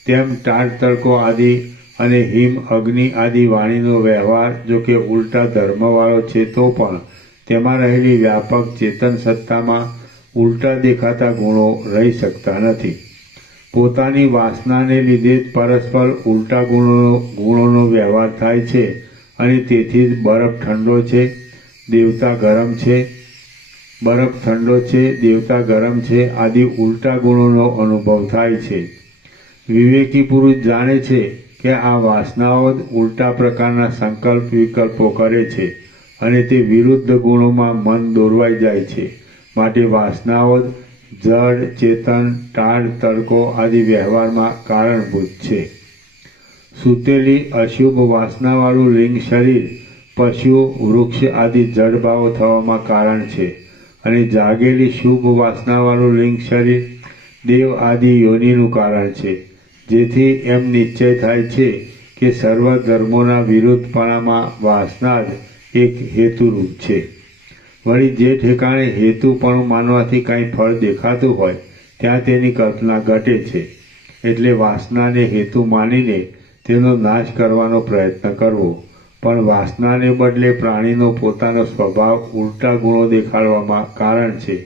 તેમ ટાઢ તડકો આદિ અને હિમ, અગ્નિ આદિ વાણીનો વ્યવહાર જો કે ઉલટા ધર્મવાળો છે તો પણ તેમાં રહેલી વ્યાપક ચેતન સત્તામાં ઉલટા દેખાતા ગુણો રહી શકતા નથી. પોતાની વાસનાને લીધે જ પરસ્પર ઉલટા ગુણોનો વ્યવહાર થાય છે, અને તેથી જ બરફ ઠંડો છે, દેવતા ગરમ છે, બરફ ઠંડો છે, દેવતા ગરમ છે આદિ ઉલટા ગુણોનો અનુભવ થાય છે. વિવેકી પુરુષ જાણે છે કે આ વાસનાઓ જ ઉલટા પ્રકારના સંકલ્પ વિકલ્પો કરે છે અને તે વિરુદ્ધ ગુણોમાં મન દોરવાઈ જાય છે. માટે વાસનાઓ જ જડ, ચેતન, ટાઢ, તડકો આદિ વ્યવહારમાં કારણભૂત છે. સૂતેલી અશુભ વાસનાવાળું લિંગ શરીર પશુ, વૃક્ષ આદિ જડભાવો થવામાં કારણ છે, અને જાગેલી શુભ વાસનાવાળું લિંગ શરીર દેવ આદિ યોનિનું કારણ છે. જેથી એમ નિશ્ચય થાય છે કે સર્વ ધર્મોના વિરુદ્ધપણામાં વાસના જ એક હેતુરૂપ છે. વળી જે ઠેકાણે હેતુપણું માનવાથી કાંઈ ફળ દેખાતું હોય ત્યાં તેની કલ્પના ઘટે છે. એટલે વાસનાને હેતુ માનીને તેનો નાશ કરવાનો પ્રયત્ન કરવો. પણ વાસનાને બદલે પ્રાણીનો પોતાનો સ્વભાવ ઉલટા ગુણો દેખાડવામાં કારણ છે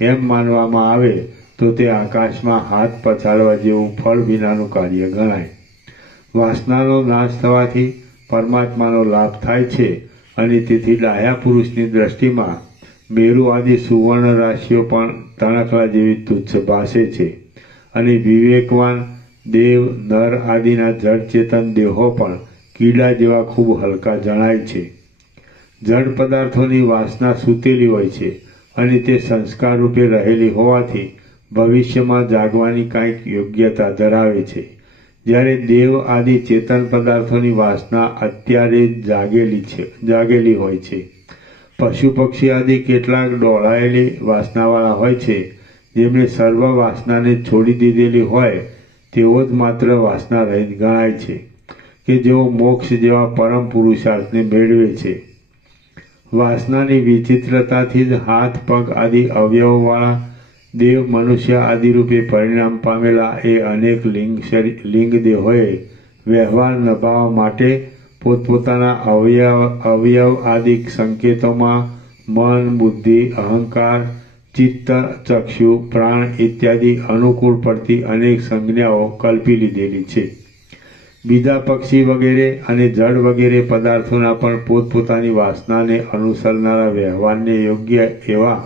એમ માનવામાં આવે તો તે આકાશમાં હાથ પછાડવા જેવું ફળ વિનાનું કાર્ય ગણાય. વાસનાનો નાશ થવાથી પરમાત્માનો લાભ થાય છે, અને તેથી ડાહ્યા પુરુષની દ્રષ્ટિમાં મેરુ આદિ સુવર્ણ રાશિઓ પણ તણખલા જેવી તુચ્છ ભાસે છે, અને વિવેકવાન દેવ, નર આદિના જડ ચેતન દેહો પણ કીડા જેવા ખૂબ હલકા જણાય છે. જડ પદાર્થોની વાસના સૂતેલી હોય છે, અને તે સંસ્કાર રૂપે રહેલી હોવાથી ભવિષ્યમાં જાગવાની કાંઈક યોગ્યતા ધરાવે છે. જ્યારે દેવ આદિ ચેતન પદાર્થોની વાસના અત્યારે જ જાગેલી હોય છે. પશુ પક્ષી આદિ કેટલાક ડોળાયેલી વાસનાવાળા હોય છે, જેમણે સર્વ વાસનાને છોડી દીધેલી હોય તેઓ જ માત્ર વાસના રહિત ગણાય છે, કે જેઓ મોક્ષ જેવા પરમ પુરુષાર્થને મેળવે છે. વાસનાની વિચિત્રતાથી જ હાથ, પગ આદિ અવયવવાળા દેવ, મનુષ્ય આદિ રૂપે પરિણામ પામેલા એ અનેક લિંગ દેહોએ વ્યવહાર નિભાવવા માટે પોતપોતાના અવયવ આદિ સંકેતોમાં મન, બુદ્ધિ, અહંકાર, ચિત્ત, ચક્ષુ, પ્રાણ ઇત્યાદિ અનુકૂળ પડતી અનેક સંજ્ઞાઓ કલ્પી લીધેલી છે. બીજા પક્ષી વગેરે અને જળ વગેરે પદાર્થોના પણ પોતપોતાની વાસનાને અનુસરનારા વ્યવહારને યોગ્ય એવા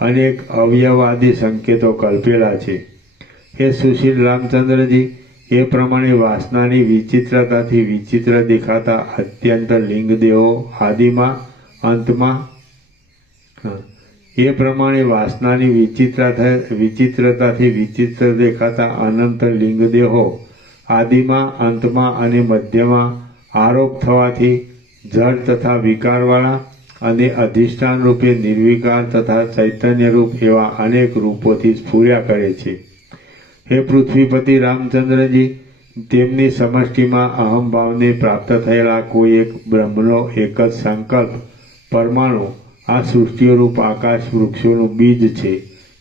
અનેક અવયવાદી સંકેતો કલ્પેલા છે. હે સુશીલ રામચંદ્રજી, એ પ્રમાણે વાસનાની વિચિત્રતાથી વિચિત્ર દેખાતા અત્યંત લિંગદેહો આદિમાં અંતમાં એ પ્રમાણે વાસનાની વિચિત્રતાથી વિચિત્ર દેખાતા અનંત લિંગદેહો આદિમાં, અંતમાં અને મધ્યમાં આરોપ થવાથી જડ તથા વિકારવાળા અને અધિષ્ઠાન રૂપે નિર્વિકાર તથા ચૈતન્ય રૂપ એવા અનેક રૂપોથી સ્ફુર્યા કરે છે. હે પૃથ્વીપતિ રામચંદ્રજી, તેમની સમષ્ટિમાં અહમભાવને પ્રાપ્ત થયેલા કોઈ એક બ્રહ્મનો એક જ સંકલ્પ પરમાણુ આ સૃષ્ટિરૂપ આકાશ વૃક્ષોનું બીજ છે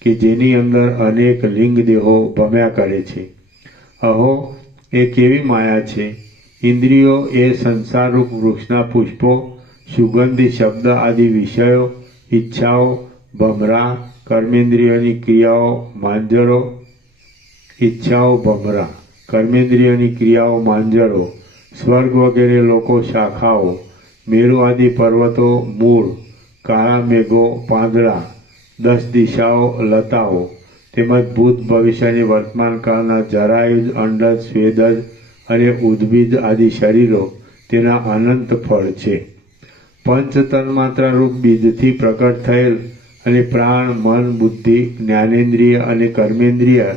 કે જેની અંદર અનેક લિંગ દેહો ભમ્યા કરે છે. અહો, એ કેવી માયા છે! ઇન્દ્રિયો એ સંસારરૂપ વૃક્ષના પુષ્પો, સુગંધી શબ્દ આદિ વિષયો, ઈચ્છાઓ, ભમરા, કર્મેન્દ્રિયોની ક્રિયાઓ માંજરો, ઈચ્છાઓ ભમરા, કર્મેન્દ્રિયોની ક્રિયાઓ માંજરો, સ્વર્ગ વગેરે લોકો શાખાઓ, મેરુ આદિ પર્વતો મૂળ, કાળા મેઘો પાંદડા, 10 દિશાઓ લતાઓ, તેમજ ભૂત ભવિષ્યની વર્તમાન કાળના જરાયુજ, અંડજ, સ્વેદજ અને ઉદ્ભિદ આદિ શરીરો તેના અનંત ફળ છે. પંચ તન્માત્રા રૂપ બીજથી પ્રકટ થયેલ અને પ્રાણ, મન, બુદ્ધિ, જ્ઞાનેન્દ્રિય અને કર્મેન્દ્રિય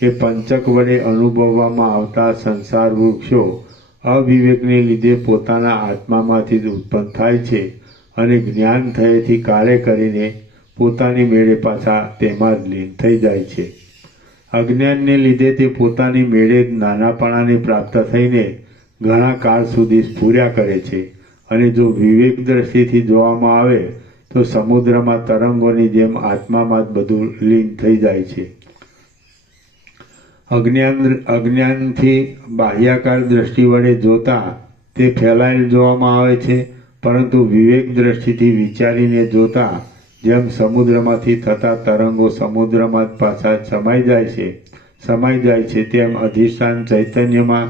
એ પંચક વડે અનુભવવામાં આવતા સંસાર વૃક્ષો અવિવેકને લીધે પોતાના આત્મામાંથી જ ઉત્પન્ન થાય છે અને જ્ઞાન થયેથી કાર્ય કરીને પોતાની મેળે પાછા તેમાં જ લીન થઈ જાય છે. અજ્ઞાનને લીધે તે પોતાની મેળે જ નાનાપણાને પ્રાપ્ત થઈને ઘણા કાળ સુધી સ્ફુર્યા કરે છે અને જો વિવેક દ્રષ્ટિથી જોવામાં આવે તો સમુદ્રમાં તરંગોની જેમ આત્મામાં જ બધું લીન થઈ જાય છે. અજ્ઞાનથી બાહ્યાકાર દ્રષ્ટિ વડે જોતા તે ફેલાયેલ જોવામાં આવે છે, પરંતુ વિવેક દ્રષ્ટિથી વિચારીને જોતા જેમ સમુદ્રમાંથી થતા તરંગો સમુદ્રમાં જ પાછા સમાઈ જાય છે તેમ અધિષ્ઠાન ચૈતન્યમાં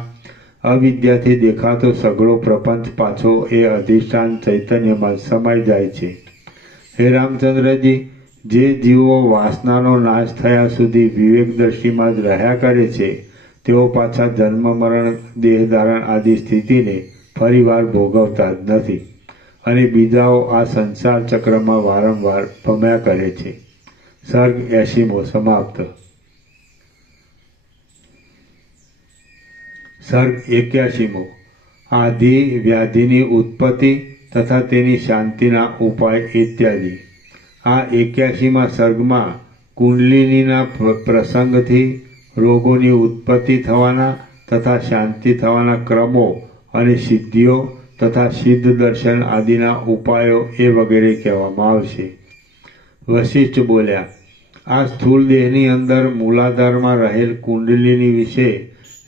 અવિદ્યાથી દેખાતો સઘળો પ્રપંચ પાછો એ અધિષ્ઠાન ચૈતન્યમાં જ સમાઈ જાય છે. હે રામચંદ્રજી, જે જીવો વાસનાનો નાશ થયા સુધી વિવેક દ્રષ્ટિમાં જ રહ્યા કરે છે તેઓ પાછા જન્મ મરણ દેહ ધારણ આદિ સ્થિતિને ફરીવાર ભોગવતા જ નથી અને બીજાઓ આ સંસાર ચક્રમાં વારંવાર ભમ્યા કરે છે. સર્ગ 80મો સમાપ્ત. સર્ગ 81મો. આધિ વ્યાધિની ઉત્પત્તિ તથા તેની શાંતિના ઉપાય ઇત્યાદિ. આ 81મા સર્ગમાં કુંડલિનીના પ્રસંગથી રોગોની ઉત્પત્તિ થવાના તથા શાંતિ થવાના ક્રમો અને સિદ્ધિઓ તથા સિદ્ધ દર્શન આદિના ઉપાયો એ વગેરે કહેવામાં આવશે. વશિષ્ઠ બોલ્યા, આ સ્થૂળ દેહની અંદર મૂલાધારમાં રહેલ કુંડલિની વિશે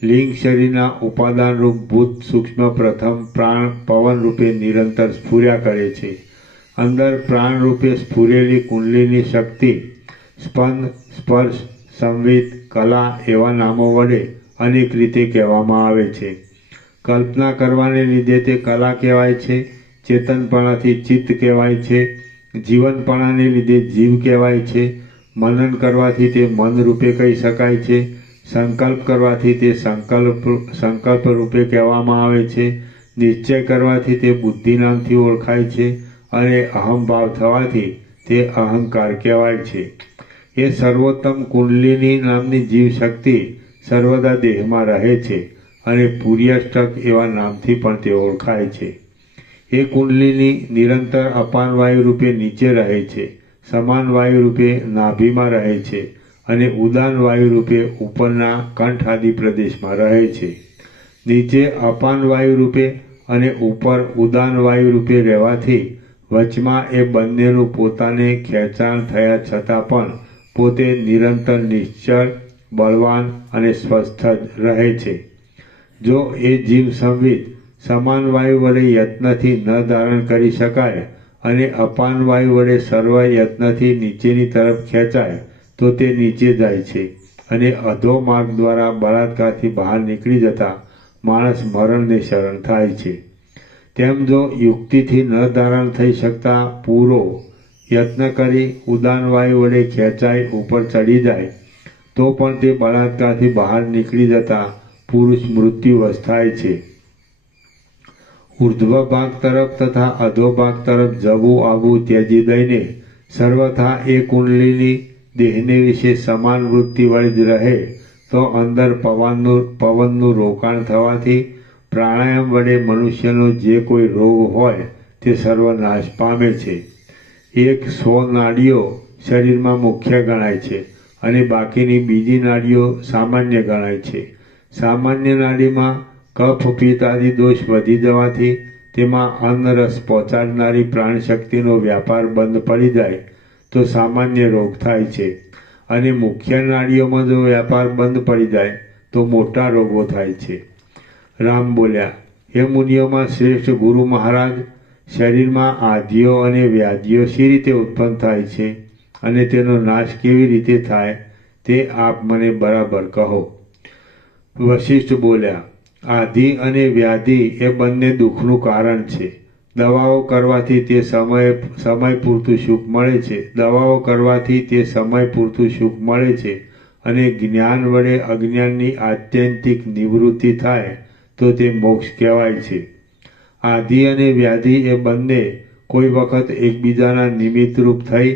લિંગ શરીરના ઉપાદાનરૂપ ભૂત સૂક્ષ્મ પ્રથમ પ્રાણ પવન રૂપે નિરંતર સ્ફુર્યા કરે છે. અંદર પ્રાણ રૂપે સ્ફુરેલી કુંડલિની શક્તિ સ્પંદ, સ્પર્શ, સંવિત, કલા એવા નામો વડે અનેક રીતે કહેવામાં આવે છે. કલ્પના કરવાને લીધે તે કલા કહેવાય છે, ચેતનપણાથી ચિત્ત કહેવાય છે, જીવનપણાને લીધે જીવ કહેવાય છે, મનન કરવાથી તે મન રૂપે કહી શકાય છે, સંકલ્પ કરવાથી તે સંકલ્પ રૂપે કહેવામાં આવે છે, નિશ્ચય કરવાથી તે બુદ્ધિ નામથી ઓળખાય છે અને અહમભાવ થવાથી તે અહંકાર કહેવાય છે. એ સર્વોત્તમ કુંડલિની નામની જીવ શક્તિ સર્વદા દેહમાં રહે છે અને પૂર્યાષ્ટક એવા નામથી પણ તે ઓળખાય છે. એ કુંડલિની નિરંતર અપાન વાયુ રૂપે નીચે રહે છે, સમાન વાયુ રૂપે નાભીમાં રહે છે અને ઉદાન વાયુ રૂપે ઉપરના કંઠ આદિ પ્રદેશમાં રહે છે. નીચે અપાન વાયુ રૂપે અને ઉપર ઉદાન વાયુ રૂપે રહેવાથી વચમાં એ બંનેનું પોતાને ખેંચાણ થયા છતાં પણ પોતે નિરંતર નિશ્ચળ, બળવાન અને સ્વસ્થ જ રહે છે. જો એ જીવ સંવિત સમાન વાયુ વડે યત્નથી ન ધારણ કરી શકાય અને અપાન વાયુ વડે સર્વ યત્નથી નીચેની તરફ ખેંચાય તો તે નીચે જાય છે અને અધો માર્ગ દ્વારા બળાત્કારથી બહાર નીકળી જતા માણસ મરણને શરણ થાય છે. તેમ જો યુક્તિથી ન ધારણ થઈ શકતા પૂરો યત્ન કરી ઉદાન વાયુ વડે ખેંચાઈ ઉપર ચડી જાય તો પણ તે બળાત્કારથી બહાર નીકળી જતા પુરુષ મૃત્યુવશ થાય છે. ઉર્ધ્વ ભાગ તરફ તથા અધો ભાગ તરફ જવું આવવું ત્યજી દઈને સર્વથા એ કુંડલીની દેહને વિશે સમાન વૃત્તિ વળી જ રહે તો અંદર પવનનું રોકાણ થવાથી પ્રાણાયામ વડે મનુષ્યનો જે કોઈ રોગ હોય તે સર્વનાશ પામે છે. 100 નાડીઓ શરીરમાં મુખ્ય ગણાય છે અને બાકીની બીજી નાડીઓ સામાન્ય ગણાય છે. સામાન્ય નાડીમાં કફ પિત્ત આદિ દોષ વધી જવાથી તેમાં અન્નરસ પહોંચાડનારી પ્રાણશક્તિનો વ્યાપાર બંધ પડી જાય તો સામાન્ય રોગ થાય છે અને મુખ્ય નાડીઓમાં જો વ્યાપાર બંધ પડી જાય તો મોટા રોગો થાય છે. રામ બોલ્યા, હે મુનિઓમાં શ્રેષ્ઠ ગુરુ મહારાજ, શરીરમાં આધિઓ અને વ્યાધિઓ શી રીતે ઉત્પન્ન થાય છે અને તેનો નાશ કેવી રીતે થાય તે આપ મને બરાબર કહો. વશિષ્ઠ બોલ્યા, આધિ અને વ્યાધિ એ બંને દુઃખનું કારણ છે. દવાઓ કરવાથી તે સમય પૂરતું સુખ મળે છે. દવાઓ કરવાથી તે સમય પૂરતું સુખ મળે છે અને જ્ઞાન વડે અજ્ઞાનની આત્યંતિક નિવૃત્તિ થાય તો તે મોક્ષ કહેવાય છે. આધિ અને વ્યાધિ એ બંને કોઈ વખત એકબીજાના નિમિત્તરૂપ થઈ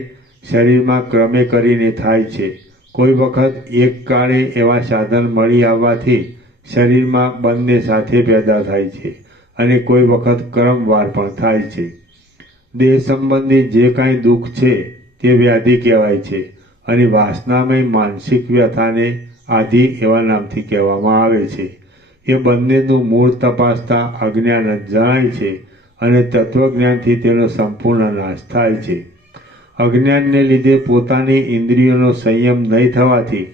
શરીરમાં ક્રમે કરીને થાય છે. કોઈ વખત એક કાળે એવા સાધન મળી આવવાથી શરીરમાં બંને સાથે પેદા થાય છે અને કોઈ વખત ક્રમવાર પણ થાય છે. દેહ સંબંધી જે કાંઈ દુઃખ છે તે વ્યાધિ કહેવાય છે અને વાસનામય માનસિક વ્યથાને આધિ એવા નામથી કહેવામાં આવે છે. એ બંનેનું મૂળ તપાસતા અજ્ઞાન જ જણાય છે અને તત્વજ્ઞાનથી તેનો સંપૂર્ણ નાશ થાય છે. અજ્ઞાનને લીધે પોતાની ઇન્દ્રિયોનો સંયમ નહીં થવાથી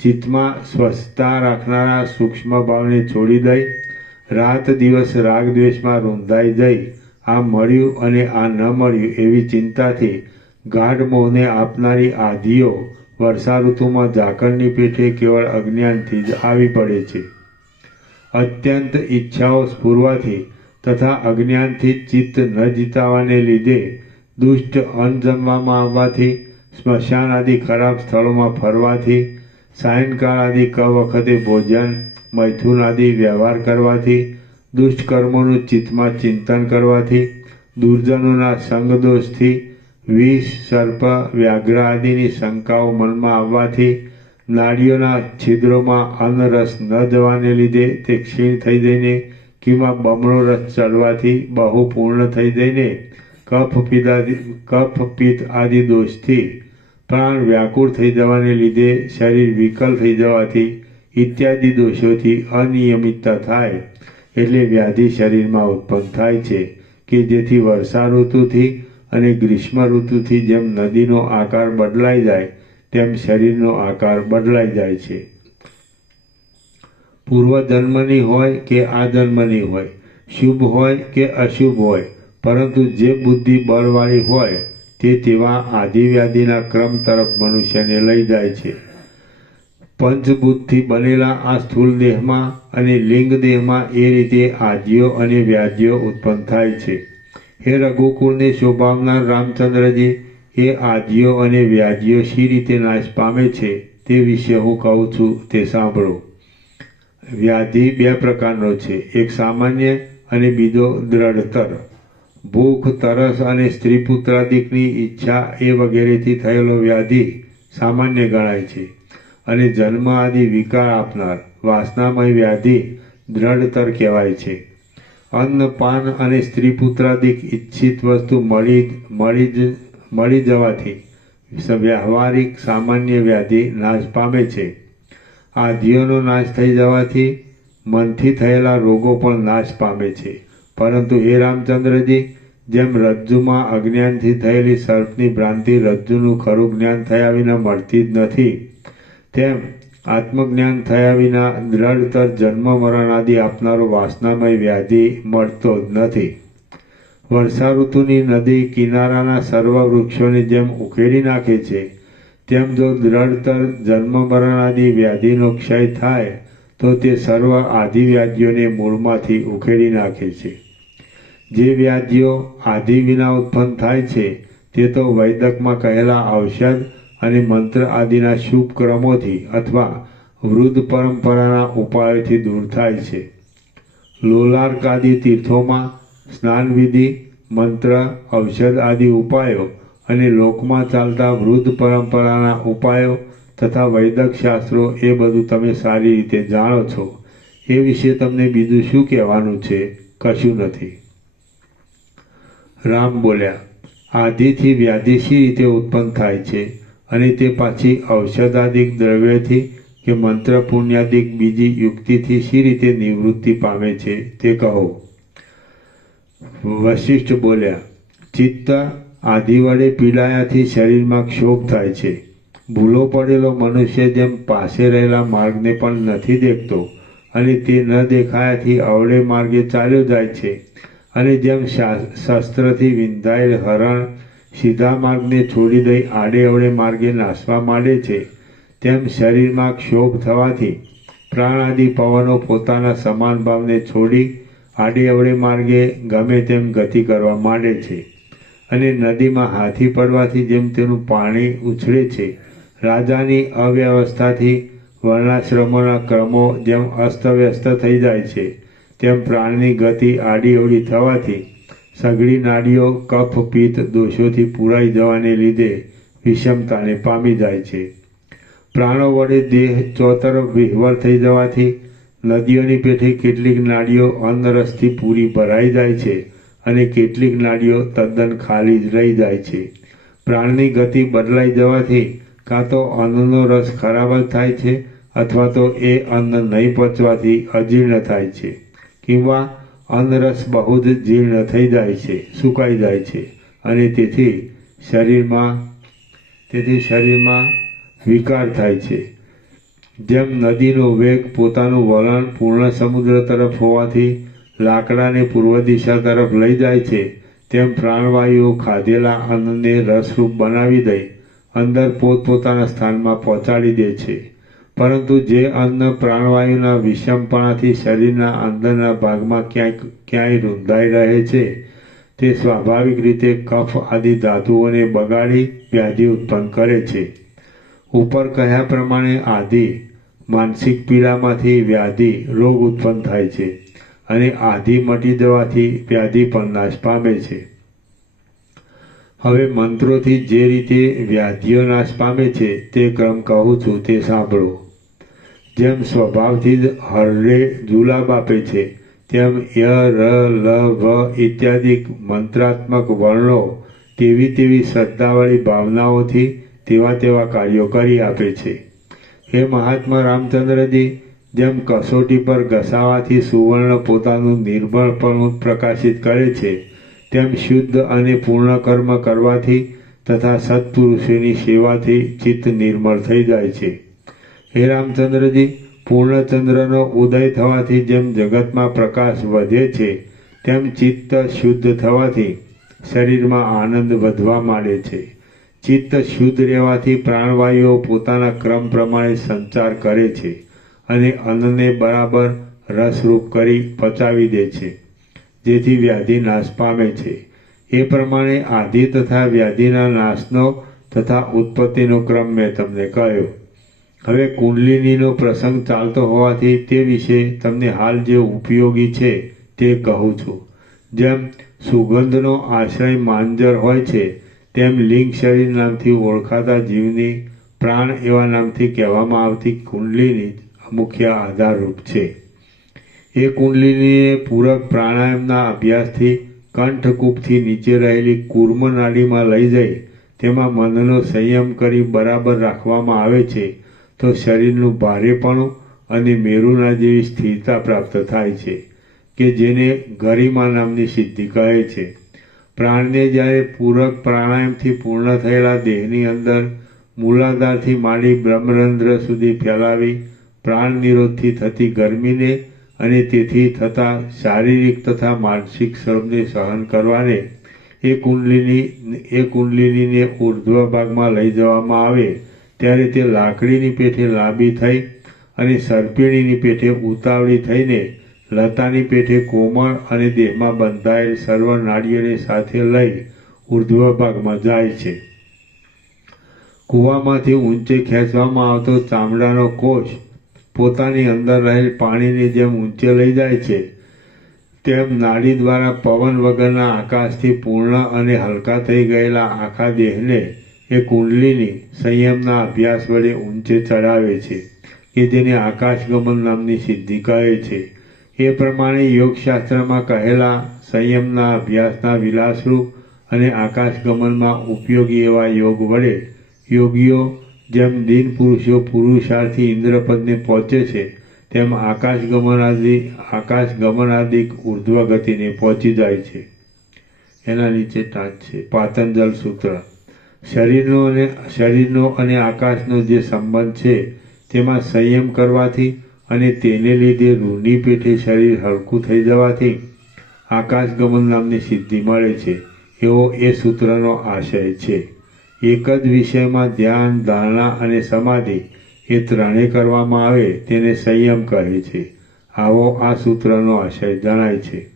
ચિત્તમાં સ્વસ્થતા રાખનારા સૂક્ષ્મ ભાવને છોડી દઈ રાત દિવસ રાગદ્વેષમાં રૂંધાઈ જઈ આ મળ્યું અને આ ન મળ્યું એવી ચિંતાથી ગાઢ મોહને આપનારી આધિઓ વર્ષા ઋતુમાં ઝાકળની પેઠે કેવળ અજ્ઞાનથી જ આવી પડે છે. અત્યંત ઈચ્છાઓ સ્ફુરવાથી તથા અજ્ઞાનથી ચિત્ત ન જીતાવાને લીધે દુષ્ટ અન્ન જમવામાં આવવાથી, સ્મશાન આદિ ખરાબ સ્થળોમાં ફરવાથી, સાયંકાળ આદિ વખતે ભોજન, મૈથુન આદિ વ્યવહાર કરવાથી, દુષ્કર્મોનું ચિત્તમાં ચિંતન કરવાથી, દુર્જનોના સંગદોષથી, વિષ, સર્પ, વ્યાઘ્ર આદિની શંકાઓ મનમાં આવવાથી, નાડીઓના છિદ્રોમાં અન્નરસ ન જવાને લીધે તે ક્ષીણ થઈ જઈને કિંવા બમણો રસ ચડવાથી બહુ પૂર્ણ થઈ જઈને કફ પિત્ત આદિ દોષથી પ્રાણ વ્યાકુળ થઈ જવાને લીધે શરીર વિકલ થઈ જવાથી ઇત્યાદિ દોષોથી અનિયમિતતા થાય એટલે વ્યાધિ શરીરમાં ઉત્પન્ન થાય છે કે જેથી વર્ષા ઋતુથી અને ગ્રીષ્મ ઋતુથી જેમ નદીનો આકાર બદલાઈ જાય તેમ શરીરનો આકાર બદલાઈ જાય છે. પૂર્વ જન્મની હોય કે આ જન્મની હોય, શુભ હોય કે અશુભ હોય, પરંતુ જે બુદ્ધિ બળવાળી હોય તે તેવા આદિવ્યાધિના ક્રમ તરફ મનુષ્યને લઈ જાય છે. પંચભૂતથી બનેલા આ સ્થૂળ દેહમાં અને લિંગ દેહમાં એ રીતે આદિઓ અને વ્યાધિઓ ઉત્પન્ન થાય છે. હે રઘુકુળને શોભાવનાર રામચંદ્રજી, એ આદિઓ અને વ્યાધિઓ શી રીતે નાશ પામે છે તે વિશે હું કહું છું તે સાંભળો. વ્યાધિ બે પ્રકારનો છે, એક સામાન્ય અને બીજો દ્રઢતર. ભૂખ, તરસ અને સ્ત્રી પુત્રાદિકની ઈચ્છા એ વગેરેથી થયેલો વ્યાધિ સામાન્ય ગણાય છે અને જન્મ આદિ વિકાર આપનાર વાસનામય વ્યાધિ દ્રઢતર કહેવાય છે. અન્ન, પાન અને સ્ત્રી પુત્રાદિક ઈચ્છિત વસ્તુ મળી જવાથી વ્યવહારિક સામાન્ય વ્યાધિ નાશ પામે છે. આધિઓનો નાશ થઈ જવાથી મનથી થયેલા રોગો પણ નાશ પામે છે. પરંતુ હે રામચંદ્રજી, જેમ રજ્જુમાં અજ્ઞાનથી થયેલી સર્પની ભ્રાંતિ રજ્જુનું ખરું જ્ઞાન થયા વિના મળતી જ નથી, તેમ આત્મજ્ઞાન થયા વિના દ્રઢતર જન્મ મરણ આદિ આપનારો વાસનામય વ્યાધિ મળતો જ નથી. વર્ષા ઋતુની નદી કિનારાના સર્વ વૃક્ષોને જેમ ઉખેડી નાખે છે તેમ જો દ્રઢતર જન્મ મરણ આદિ વ્યાધિનો ક્ષય થાય તો તે સર્વ આદિ વ્યાધિઓને મૂળમાંથી ઉખેડી નાખે છે. જે વ્યાધિઓ આદિ વિના ઉત્પન્ન થાય છે તે તો વૈદકમાં કહેલા ઔષધ અને મંત્ર આદિના શુભ ક્રમોથી અથવા વૃદ્ધ પરંપરાના ઉપાયોથી દૂર થાય છે. લોલાર્ક આદિ તીર્થોમાં સ્નાનવિધિ, મંત્ર, ઔષધ આદિ ઉપાયો અને લોકમાં ચાલતા વૃદ્ધ પરંપરાના ઉપાયો તથા વૈદક શાસ્ત્રો એ બધું તમે સારી રીતે જાણો છો. એ વિશે તમને બીજું શું કહેવાનું છે? કશું નથી. રામ બોલ્યા, આધિથી વ્યાધિ શી રીતે ઉત્પન્ન થાય છે અને તે પાછી ઔષધાદિક દ્રવ્યથી કે મંત્ર પુણ્યાદિક બીજી યુક્તિથી શી રીતે નિવૃત્તિ પામે છે તે કહો. વશિષ્ઠ બોલ્યા, ચિત્ત આધિ વડે પીડાયાથી શરીરમાં ક્ષોભ થાય છે. ભૂલો પડેલો મનુષ્ય જેમ પાસે રહેલા માર્ગને પણ નથી દેખતો અને તે ન દેખાયાથી અવળે માર્ગે ચાલ્યો જાય છે, અને જેમ શસ્ત્રથી વિંધાયેલ હરણ સીધા માર્ગને છોડી દઈ આડે અવળે માર્ગે નાસવા માંડે છે, તેમ શરીરમાં ક્ષોભ થવાથી પ્રાણ આદિ પવનો પોતાના સમાન ભાવને છોડી આડે અવળે માર્ગે ગમે તેમ ગતિ કરવા માંડે છે. અને નદીમાં હાથી પડવાથી જેમ તેનું પાણી ઉછળે છે, રાજાની અવ્યવસ્થાથી વર્ણાશ્રમોના ક્રમો જેમ અસ્તવ્યસ્ત થઈ જાય છે, તેમ પ્રાણની ગતિ આડી અવળી થવાથી સઘળી નાડીઓ કફ પિત્ત દોષોથી પૂરાઈ જવાને લીધે વિષમતાને પામી જાય છે. પ્રાણો વડે દેહ ચોતરફ વિહવળ થઈ જવાથી નદીઓની પેઠે કેટલીક નાડીઓ અન્નરસથી પૂરી ભરાઈ જાય છે અને કેટલીક નાડીઓ તદ્દન ખાલી જ રહી જાય છે. પ્રાણની ગતિ બદલાઈ જવાથી કાં તો અન્નનો રસ ખરાબ જ થાય છે અથવા તો એ અન્ન નહીં પચવાથી અજીર્ણ થાય છે, કિંવા અન્નરસ બહુ જ જીર્ણ થઈ જાય છે, સુકાઈ જાય છે અને તેથી શરીરમાં વિકાર થાય છે. જેમ નદીનો વેગ પોતાનું વલણ પૂર્ણ સમુદ્ર તરફ હોવાથી લાકડાને પૂર્વ દિશા તરફ લઈ જાય છે, તેમ પ્રાણવાયુઓ ખાધેલા અન્નને રસરૂપ બનાવી દઈ અંદર પોતપોતાના સ્થાનમાં પહોંચાડી દે છે. પરંતુ જે અન્ન પ્રાણવાયુના વિષમપણાથી શરીરના અંદરના ભાગમાં ક્યાંય રૂંધાઈ રહે છે, તે સ્વાભાવિક રીતે કફ આદિ ધાતુઓને બગાડી વ્યાધિ ઉત્પન્ન કરે છે. ઉપર કહ્યા પ્રમાણે આધિ માનસિક પીડામાંથી વ્યાધિ રોગ ઉત્પન્ન થાય છે અને આધિ મટી જવાથી વ્યાધિ પણ નાશ પામે છે. હવે મંત્રોથી જે રીતે વ્યાધિઓ નાશ પામે છે તે ક્રમ કહું છું તે સાંભળો. જેમ સ્વભાવથી જ હરડે જુલાબ આપે છે, તેમ ય ર લ વ ઇત્યાદિ મંત્રાત્મક વર્ણો તેવી શ્રદ્ધાવાળી ભાવનાઓથી તેવા કાર્યો કરી આપે છે. હે મહાત્મા રામચંદ્રજી, જેમ કસોટી પર ઘસાવાથી સુવર્ણ પોતાનું નિર્મળપણું પ્રકાશિત કરે છે, તેમ શુદ્ધ અને પૂર્ણ કર્મ કરવાથી તથા સત્પુરુષોની સેવાથી ચિત્ત નિર્મળ થઈ જાય છે. હે રામચંદ્રજી, પૂર્ણચંદ્રનો ઉદય થવાથી જેમ જગતમાં પ્રકાશ વધે છે, તેમ ચિત્ત શુદ્ધ થવાથી શરીરમાં આનંદ વધવા માંડે છે. ચિત્ત શુદ્ધ રહેવાથી પ્રાણવાયુઓ પોતાના ક્રમ પ્રમાણે સંચાર કરે છે અને અન્નને બરાબર રસરૂપ કરી પચાવી દે છે, જેથી વ્યાધિ નાશ પામે છે. એ પ્રમાણે આધિ તથા વ્યાધિના નાશનો તથા ઉત્પત્તિનો ક્રમ મેં તમને કહ્યો. હવે કુંડલિનીનો પ્રસંગ ચાલતો હોવાથી તે વિશે તમને હાલ જે ઉપયોગી છે તે કહું છું. જેમ સુગંધનો આશ્રય માંજર હોય છે, તેમ લિંગ શરીર નામથી ઓળખાતા જીવની પ્રાણ એવા નામથી કહેવામાં આવતી કુંડલિની મુખ્ય આધારરૂપ છે. એ કુંડલિનીને પૂરક પ્રાણાયામના અભ્યાસથી કંઠકૂપથી નીચે રહેલી કુર્મ નાડીમાં લઈ જઈ તેમાં મનનો સંયમ કરી બરાબર રાખવામાં આવે છે તો શરીરનું ભારેપણું અને મેરુના જેવી સ્થિરતા પ્રાપ્ત થાય છે, કે જેને ગરિમા નામની સિદ્ધિ કહે છે. પ્રાણને જ્યારે પૂરક પ્રાણાયામથી પૂર્ણ થયેલા દેહની અંદર મૂલાધારથી માંડી બ્રહ્મરંધ્ર સુધી ફેલાવી પ્રાણ નિરોધથી થતી ગરમીને અને તેથી થતા શારીરિક તથા માનસિક શ્રમને સહન કરવાને એ કુંડલિનીને ઉર્ધ્વ ભાગમાં લઈ જવામાં આવે ત્યારે તે લાકડીની પેઠે લાંબી થઈ અને સર્પિણીની પેઠે ઉતાવળી થઈને લતાની પેઠે કોમળ અને દેહમાં બંધાયેલ સર્વ નાડીઓને સાથે લઈ ઉર્ધ્વ ભાગમાં જાય છે. કૂવામાંથી ઊંચે ખેંચવામાં આવતો ચામડાનો કોષ પોતાની અંદર રહેલ પાણીને જેમ ઊંચે લઈ જાય છે, તેમ નાડી દ્વારા પવન વગરના આકાશથી પૂર્ણ અને હલકા થઈ ગયેલા આખા દેહને એ કુંડલિની સંયમના અભ્યાસ વડે ઊંચે ચડાવે છે, કે જેને આકાશગમન નામની સિદ્ધિ કહે છે. એ એ પ્રમાણે યોગશાસ્ત્રમાં કહેલા સંયમના અભ્યાસના વિલાસરૂપ અને આકાશગમનમાં ઉપયોગી એવા યોગ વડે યોગીઓ જેમ દિન પુરુષો પુરુષાર્થી ઇન્દ્રપદને પહોંચે છે તેમ આકાશગમનાદિક ઉર્ધ્વ ગતિને પહોંચી જાય છે. એના નીચે ટાંચ છે. પાતંજલ સૂત્ર. શરીરનો અને આકાશનો જે સંબંધ છે તેમાં સંયમ કરવાથી અને તેને લીધે રૂની પેઠે શરીર હલકું થઈ જવાથી આકાશગમન નામની સિદ્ધિ મળે છે એવો એ સૂત્રનો આશય છે. એક જ વિષયમાં ધ્યાન, ધારણા અને સમાધિ એ ત્રણેય કરવામાં આવે તેને સંયમ કહે છે. આવો આ સૂત્રનો આશય જણાય છે.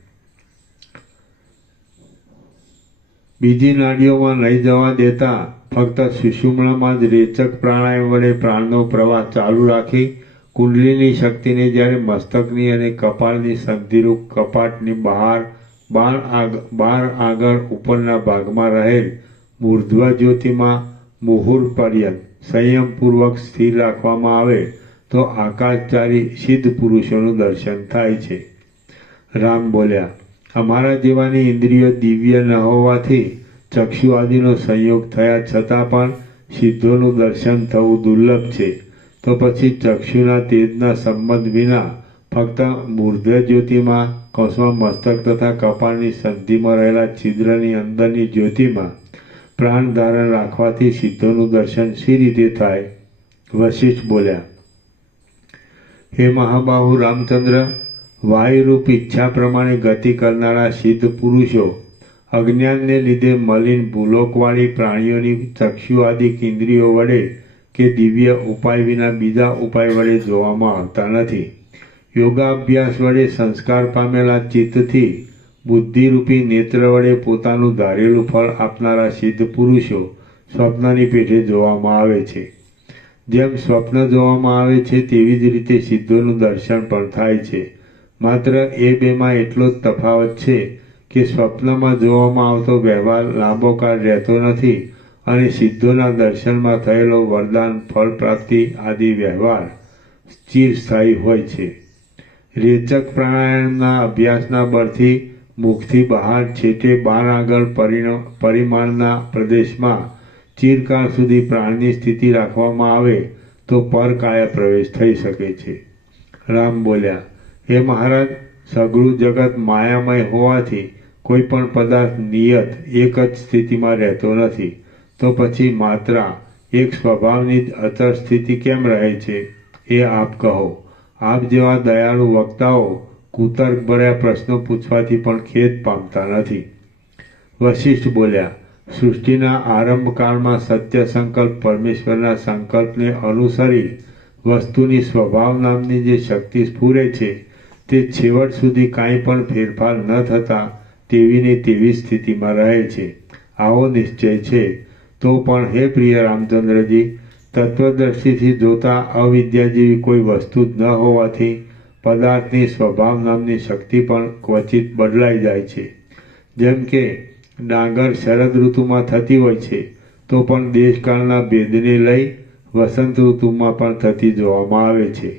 બીજી નાડીઓમાં નહીં જવા દેતા ફક્ત સુષુમ્નામાં જ રેચક પ્રાણાયામ વડે પ્રાણનો પ્રવાહ ચાલુ રાખી કુંડલીની શક્તિને જ્યારે મસ્તકની અને કપાળની સંધિરૂપ કપાટની બહાર આગળ ઉપરના ભાગમાં રહેલ મૂર્ધ્વ જ્યોતિમાં મુહૂર્ત પર્યંત સંયમપૂર્વક સ્થિર રાખવામાં આવે તો આકાશચારી સિદ્ધ પુરુષોનું દર્શન થાય છે. રામ બોલ્યા, અમારા જેવાની ઇન્દ્રિયો દિવ્ય ન હોવાથી ચક્ષુ આદિનો સંયોગ થયા છતાં પણ સિદ્ધોનું દર્શન થવું દુર્લભ છે. તો પછી ચક્ષુના તેજના સંબંધ વિના ફક્ત મૂર્ધ્વ જ્યોતિમાં કૌંસમાં મસ્તક તથા કપાળની સંધિમાં રહેલા છિદ્રની અંદરની જ્યોતિમાં પ્રાણ ધારણ રાખવાથી સિદ્ધોનું દર્શન શી રીતે થાય? વશિષ્ઠ બોલ્યા, હે મહાબાહુ રામચંદ્ર, વાયુરૂપ ઈચ્છા પ્રમાણે ગતિ કરનારા સિદ્ધ પુરુષો અજ્ઞાનને લીધે મલિન ભૂલોકવાળી પ્રાણીઓની ચક્ષુ આદિક ઇન્દ્રિયો વડે કે દિવ્ય ઉપાય વિના બીજા ઉપાય વડે જોવામાં આવતા નથી. યોગાભ્યાસ વડે સંસ્કાર પામેલા ચિત્તથી બુદ્ધિરૂપી નેત્ર વડે પોતાનું ધારેલું ફળ આપનારા સિદ્ધ પુરુષો સ્વપ્નની પેઠે જોવામાં આવે છે. જેમ સ્વપ્ન જોવામાં આવે છે તેવી જ રીતે સિદ્ધોનું દર્શન પણ થાય છે. માત્ર એ બેમાં એટલો જ તફાવત છે કે સ્વપ્નમાં જોવામાં આવતો વ્યવહાર લાંબો કાળ રહેતો નથી અને સિદ્ધોના દર્શનમાં થયેલો વરદાન, ફળ પ્રાપ્તિ આદિ વ્યવહાર ચિરસ્થાયી હોય છે. રેચક પ્રાણાયામના અભ્યાસના બળથી મુખથી બહાર છેટે બાર આગળ પરિમાણના પ્રદેશમાં ચિરકાળ સુધી પ્રાણની સ્થિતિ રાખવામાં આવે તો પરકાય પ્રવેશ થઈ શકે છે. રામ બોલ્યા, હે મહારાજ, સઘળું જગત માયામય હોવાથી કોઈ પણ પદાર્થ નિયત એક જ સ્થિતિમાં રહેતો નથી. તો પછી માત્રા એક સ્વભાવની જ અચળ સ્થિતિ કેમ રહે છે એ આપ કહો. આપ જેવા દયાળુ વક્તાઓ કુતર્ક ભર્યા પ્રશ્નો પૂછવાથી પણ ખેદ પામતા નથી. વશિષ્ઠ બોલ્યા, સૃષ્ટિના આરંભકાળમાં સત્ય સંકલ્પ પરમેશ્વરના સંકલ્પને અનુસરી વસ્તુની સ્વભાવ નામની જે શક્તિ સ્ફુરે છે તે છેવટ સુધી કાંઈ પણ ફેરફાર ન થતાં તેવીને તેવી સ્થિતિમાં રહે છે. આવો નિશ્ચય છે તો પણ હે પ્રિય રામચંદ્રજી, તત્વદર્શીથી જોતા અવિદ્યા જેવી કોઈ વસ્તુ જ ન હોવાથી પદાર્થની સ્વભાવ નામની શક્તિ પણ ક્વચિત બદલાઈ જાય છે. જેમ કે ડાંગર શરદ ઋતુમાં થતી હોય છે તો પણ દેશકાળના ભેદને લઈ વસંત ઋતુમાં પણ થતી જોવામાં આવે છે.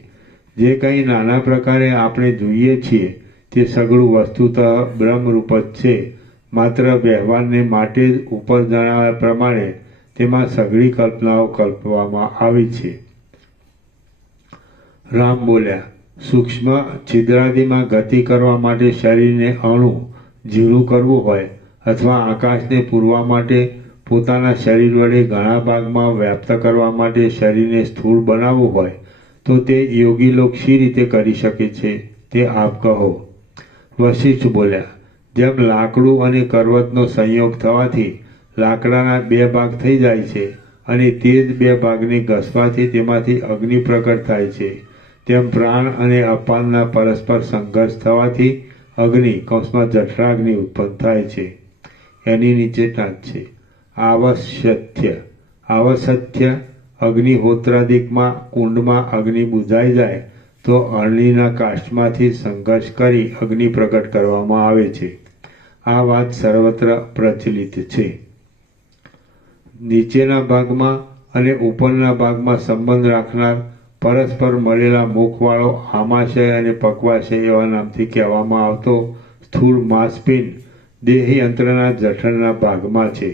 જે કંઈ નાના પ્રકારે આપણે જોઈએ છીએ તે સઘળું વસ્તુતઃ બ્રહ્મરૂપ જ છે. માત્ર વ્યવહારને માટે જ ઉપર જણાવ્યા પ્રમાણે તેમાં સઘળી કલ્પનાઓ કલ્પવામાં આવી છે. રામ બોલ્યા, સૂક્ષ્મ છિદ્રાદિમાં ગતિ કરવા માટે શરીરને અણુ ઝીણું કરવું હોય અથવા આકાશને પૂરવા માટે પોતાના શરીર વડે ઘણા ભાગમાં વ્યાપ્ત કરવા માટે શરીરને સ્થૂળ બનાવવું હોય તો તે યોગી લોક શી રીતે કરી શકે છે તે આપ કહો. વશિષ્ઠ બોલ્યા, જેમ લાકડું અને કરવતનો સંયોગ થવાથી લાકડાના બે ભાગ થઈ જાય છે અને તે જ બે ભાગને ઘસવાથી તેમાંથી અગ્નિ પ્રગટ થાય છે, તેમ પ્રાણ અને અપાનના પરસ્પર સંઘર્ષ થવાથી અગ્નિ કૌંસમાં જઠરાગ્નિ ઉત્પન્ન થાય છે. એની નીચે ટાંચ છે. આવસથ્ય અગ્નિહોત્રાદિકમાં કુંડમાં અગ્નિ બુઝાઈ જાય તો અરણીના કાષ્ઠમાંથી સંઘર્ષ કરી અગ્નિ પ્રગટ કરવામાં આવે છે. આ વાત સર્વત્ર પ્રચલિત છે. નીચેના ભાગમાં અને ઉપરના ભાગમાં સંબંધ રાખનાર પરસ્પર મળેલા મુખવાળો આમાશય અને પક્વાશય એવા નામથી કહેવામાં આવતો સ્થૂળ માંસપિંડ દેહી અંત્રના જઠરના ભાગમાં છે.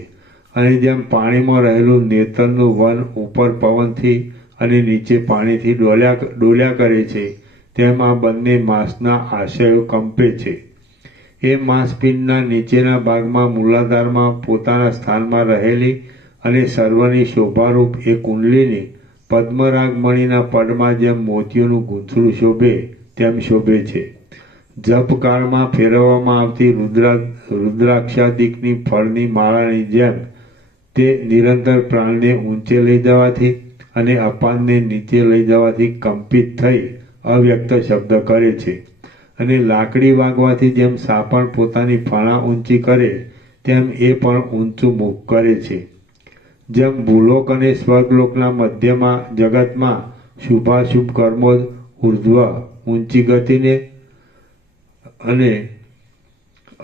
અને જેમ પાણીમાં રહેલું નેતરનું વન ઉપર પવનથી અને નીચે પાણીથી ડોલ્યા કરે છે, તેમ આ બંને માંસના આશયો કંપે છે. એ માંસપિંડના નીચેના ભાગમાં મૂલાધારમાં પોતાના સ્થાનમાં રહેલી અને સર્વની શોભારૂપ એ કુંડલીની પદ્મરાગમણીના પડમાં જેમ મોતીઓનું ગૂંથણું શોભે તેમ શોભે છે. જપકાળમાં ફેરવવામાં આવતી રુદ્રાક્ષાદિકની ફળની માળાની જેમ તે નિરંતર પ્રાણને ઊંચે લઈ જવાથી અને અપાનને નીચે લઈ જવાથી કંપિત થઈ અવ્યક્ત શબ્દ કરે છે. અને લાકડી વાગવાથી જેમ સાપણ પોતાની ફણા ઊંચી કરે તેમ એ પણ ઊંચું મુખ કરે છે. જેમ ભૂલોક અને સ્વર્ગલોકના મધ્યમાં જગતમાં શુભાશુભ કર્મો ઉર્ધ્વ ઊંચી ગતિને અને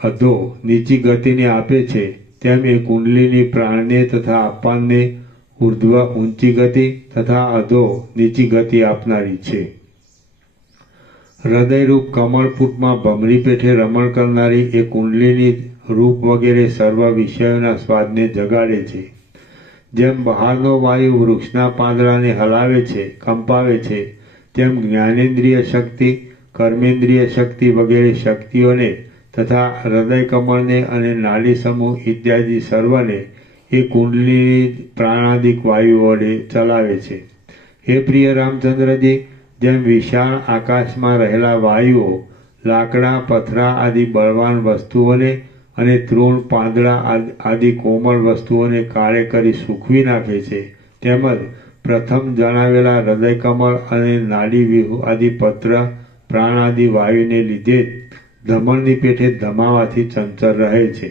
અધો નીચી ગતિને આપે છે, તેમ એ કુંડલીની પ્રાણને તથા અપાનને ઉર્ધ્વ ઊંચી ગતિ તથા અધો નીચી ગતિ આપનારી છે. હૃદયરૂપ કમળપુટમાં ભમરી પેઠે રમણ કરનારી એ કુંડલીની રૂપ વગેરે સર્વ વિષયોના સ્વાદને જગાડે છે. જેમ બહારનો વાયુ વૃક્ષના પાંદડાને હલાવે છે, કંપાવે છે, તેમ જ્ઞાનેન્દ્રિય શક્તિ, કર્મેન્દ્રિય શક્તિ વગેરે શક્તિઓને તથા હૃદય કમળને અને નાડી સમૂહ ઇત્યાદિ સર્વને એ કુંડલીની પ્રાણાદિક વાયુ વડે ચલાવે છે. હે પ્રિય રામચંદ્રજી, જેમ વિશાળ આકાશમાં રહેલા વાયુઓ લાકડા, પથરા આદિ બળવાન વસ્તુઓને અને તૃણ, પાંદડા આદિ કોમળ વસ્તુઓને કાળે કરી સૂકવી નાખે છે, તેમજ પ્રથમ જણાવેલા હૃદયકમળ અને નાડીવ્યૂહ આદિ પત્ર પ્રાણ આદિ વાયુને લીધે જ ધમણની પેઠે ધમાવાથી ચંચળ રહે છે.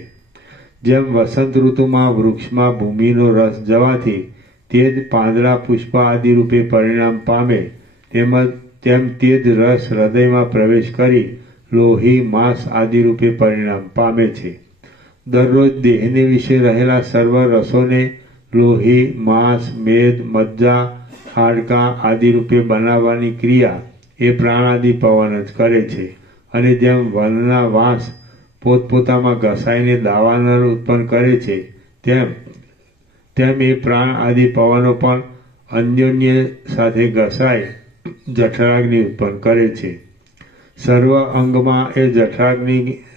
જેમ વસંત ઋતુમાં વૃક્ષમાં ભૂમિનો રસ જવાથી તે જ પાંદડા, પુષ્પ આદિ રૂપે પરિણામ પામે, તેમ તે જ રસ હૃદયમાં પ્રવેશ કરી લોહી, માંસ આદિ રૂપે પરિણામ પામે છે. દરરોજ દેહને વિશે રહેલા સર્વ રસોને લોહી, માંસ, મેદ, મજ્જા, હાડકાં આદિ રૂપે બનાવવાની ક્રિયા એ પ્રાણાદિ પવન જ કરે છે. અને જેમ વનના વાંસ પોતપોતામાં ઘસાઈને દાવાનળ ઉત્પન્ન કરે છે, તેમ એ પ્રાણ આદિ પવનો પણ અન્યોન્ય સાથે ઘસાઈ જઠરાગ્નિ ઉત્પન્ન કરે છે. સર્વ અંગમાં એ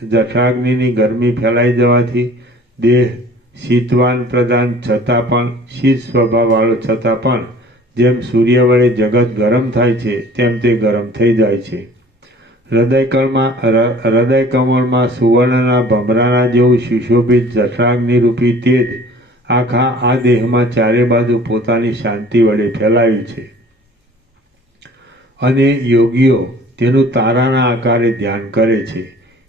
જઠરાગ્નિની ગરમી ફેલાઈ જવાથી દેહ શીતવાન પ્રધાન છતાં પણ, શીત સ્વભાવવાળો છતાં પણ જેમ સૂર્ય વડે જગત ગરમ થાય છે, તેમ તે ગરમ થઈ જાય છે. હૃદય કમળમાં સુવર્ણના ભમરાના જેવું સુશોભિત જઠરાગ્નિરૂપી તેજ આખા આ દેહમાં ચારે બાજુ પોતાની શાંતિ વડે ફેલાયું છે. અને યોગીઓ તેનું તારાના આકારે ધ્યાન કરે છે.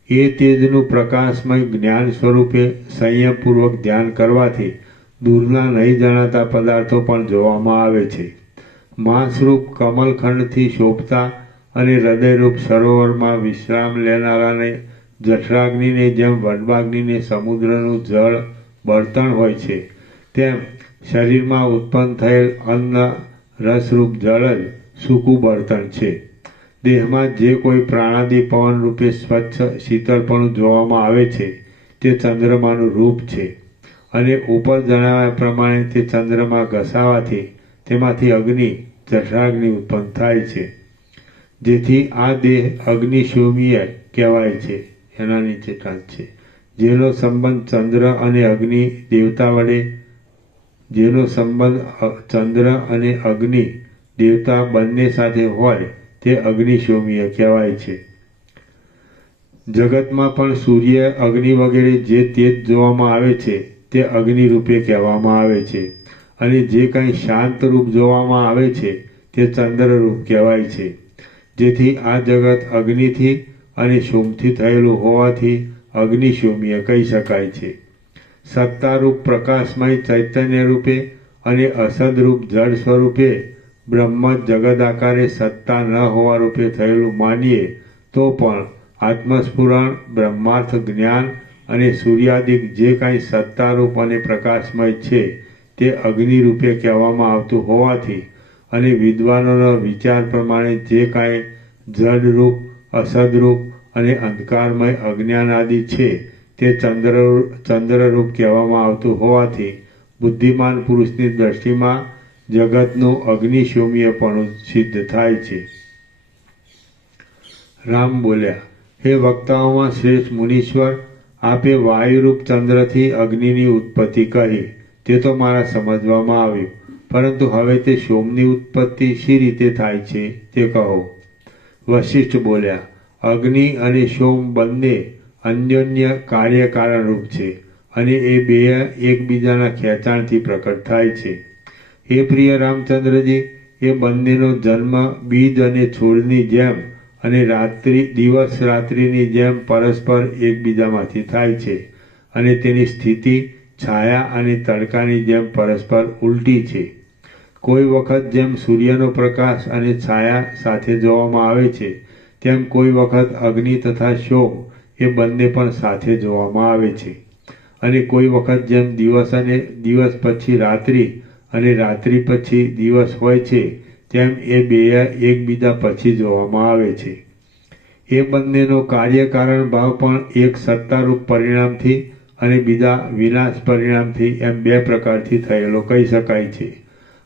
એ તેજનું પ્રકાશમય જ્ઞાન સ્વરૂપે સંયમપૂર્વક ધ્યાન કરવાથી દૂરના નહીં જણાતા પદાર્થો પણ જોવામાં આવે છે. માંસરૂપ કમલખંડથી શોભતા અને હૃદયરૂપ સરોવરમાં વિશ્રામ લેનારાને જઠરાગ્નિને જેમ વડવાગ્નિને સમુદ્રનું જળ બળતણ હોય છે, તેમ શરીરમાં ઉત્પન્ન થયેલ અન્ન રસરૂપ જળ જ સૂકું બળતણ છે. દેહમાં જે કોઈ પ્રાણાદિ પવન રૂપે સ્વચ્છ શીતળપણું જોવામાં આવે છે, તે ચંદ્રમાનું રૂપ છે. અને ઉપર જણાવ્યા પ્રમાણે તે ચંદ્રમા ઘસાવાથી તેમાંથી અગ્નિ, જઠરાગ્નિ ઉત્પન્ન થાય છે. જેથી આ દેહ અગ્નિશોમીય કહેવાય છે. એના નીચે ટાંચ છે. જેનો સંબંધ ચંદ્ર અને અગ્નિ દેવતા બંને સાથે હોય તે અગ્નિશોમીય કહેવાય છે. જગતમાં પણ સૂર્ય, અગ્નિ વગેરે જે તેજ જોવામાં આવે છે તે અગ્નિ રૂપે કહેવામાં આવે છે. અને જે કંઈ શાંત રૂપ જોવામાં આવે છે તે ચંદ્રરૂપ કહેવાય છે. જેથી આ જગત અગ્નિથી અને સોમથી થયેલું હોવાથી અગ્નિશોમીય કહી શકાય છે. સત્તારૂપ પ્રકાશમય ચૈતન્ય રૂપે અને અસદરૂપ જળ સ્વરૂપે બ્રહ્મ જગદ આકારે સત્તા ન હોવા રૂપે થયેલું માનીએ તો પણ આત્મસ્ફુરણ, બ્રહ્માર્થ જ્ઞાન અને સૂર્યાદિક જે કાંઈ સત્તારૂપ અને પ્રકાશમય છે તે અગ્નિ રૂપે કહેવામાં આવતું હોવાથી અને વિદ્વાનોના વિચાર પ્રમાણે જે કાંઈ જડરૂપ, અસદરૂપ અને અંધકારમય અજ્ઞાન આદિ છે તે ચંદ્રરૂપ કહેવામાં આવતું હોવાથી બુદ્ધિમાન પુરુષની દ્રષ્ટિમાં જગતનું અગ્નિશોમીયપણું સિદ્ધ થાય છે. રામ બોલ્યા, હે વક્તાઓમાં શ્રેષ્ઠ મુનીશ્વર, આપે વાયુરૂપ ચંદ્રથી અગ્નિની ઉત્પત્તિ કહી તે તો મારા સમજવામાં આવ્યું, પરંતુ હવે તે સોમની ઉત્પત્તિ શી રીતે થાય છે તે કહો. વશિષ્ઠ બોલ્યા, અગ્નિ અને સોમ બંને અન્યોન્ય કાર્યકારણરૂપ છે અને એ બે એકબીજાના ખેંચાણથી પ્રકટ થાય છે. હે પ્રિય રામચંદ્રજી, એ બંનેનો જન્મ બીજ અને છોડની જેમ અને દિવસ રાત્રિની જેમ પરસ્પર એકબીજામાંથી થાય છે અને તેની સ્થિતિ છાયા અને તડકાની જેમ પરસ્પર ઉલટી છે. કોઈ વખત જેમ સૂર્યનો પ્રકાશ અને છાયા સાથે જોવામાં આવે છે તેમ કોઈ વખત અગ્નિ તથા સોમ એ બંને પણ સાથે જોવામાં આવે છે, અને કોઈ વખત જેમ દિવસ પછી રાત્રિ અને રાત્રિ પછી દિવસ હોય છે તેમ એ બે એકબીજા પછી જોવામાં આવે છે. એ બંનેનો કાર્યકારણ ભાવ પણ એક સત્તારૂપ પરિણામથી અને બીજા વિનાશ પરિણામથી એમ બે પ્રકારથી થયેલો કહી શકાય છે.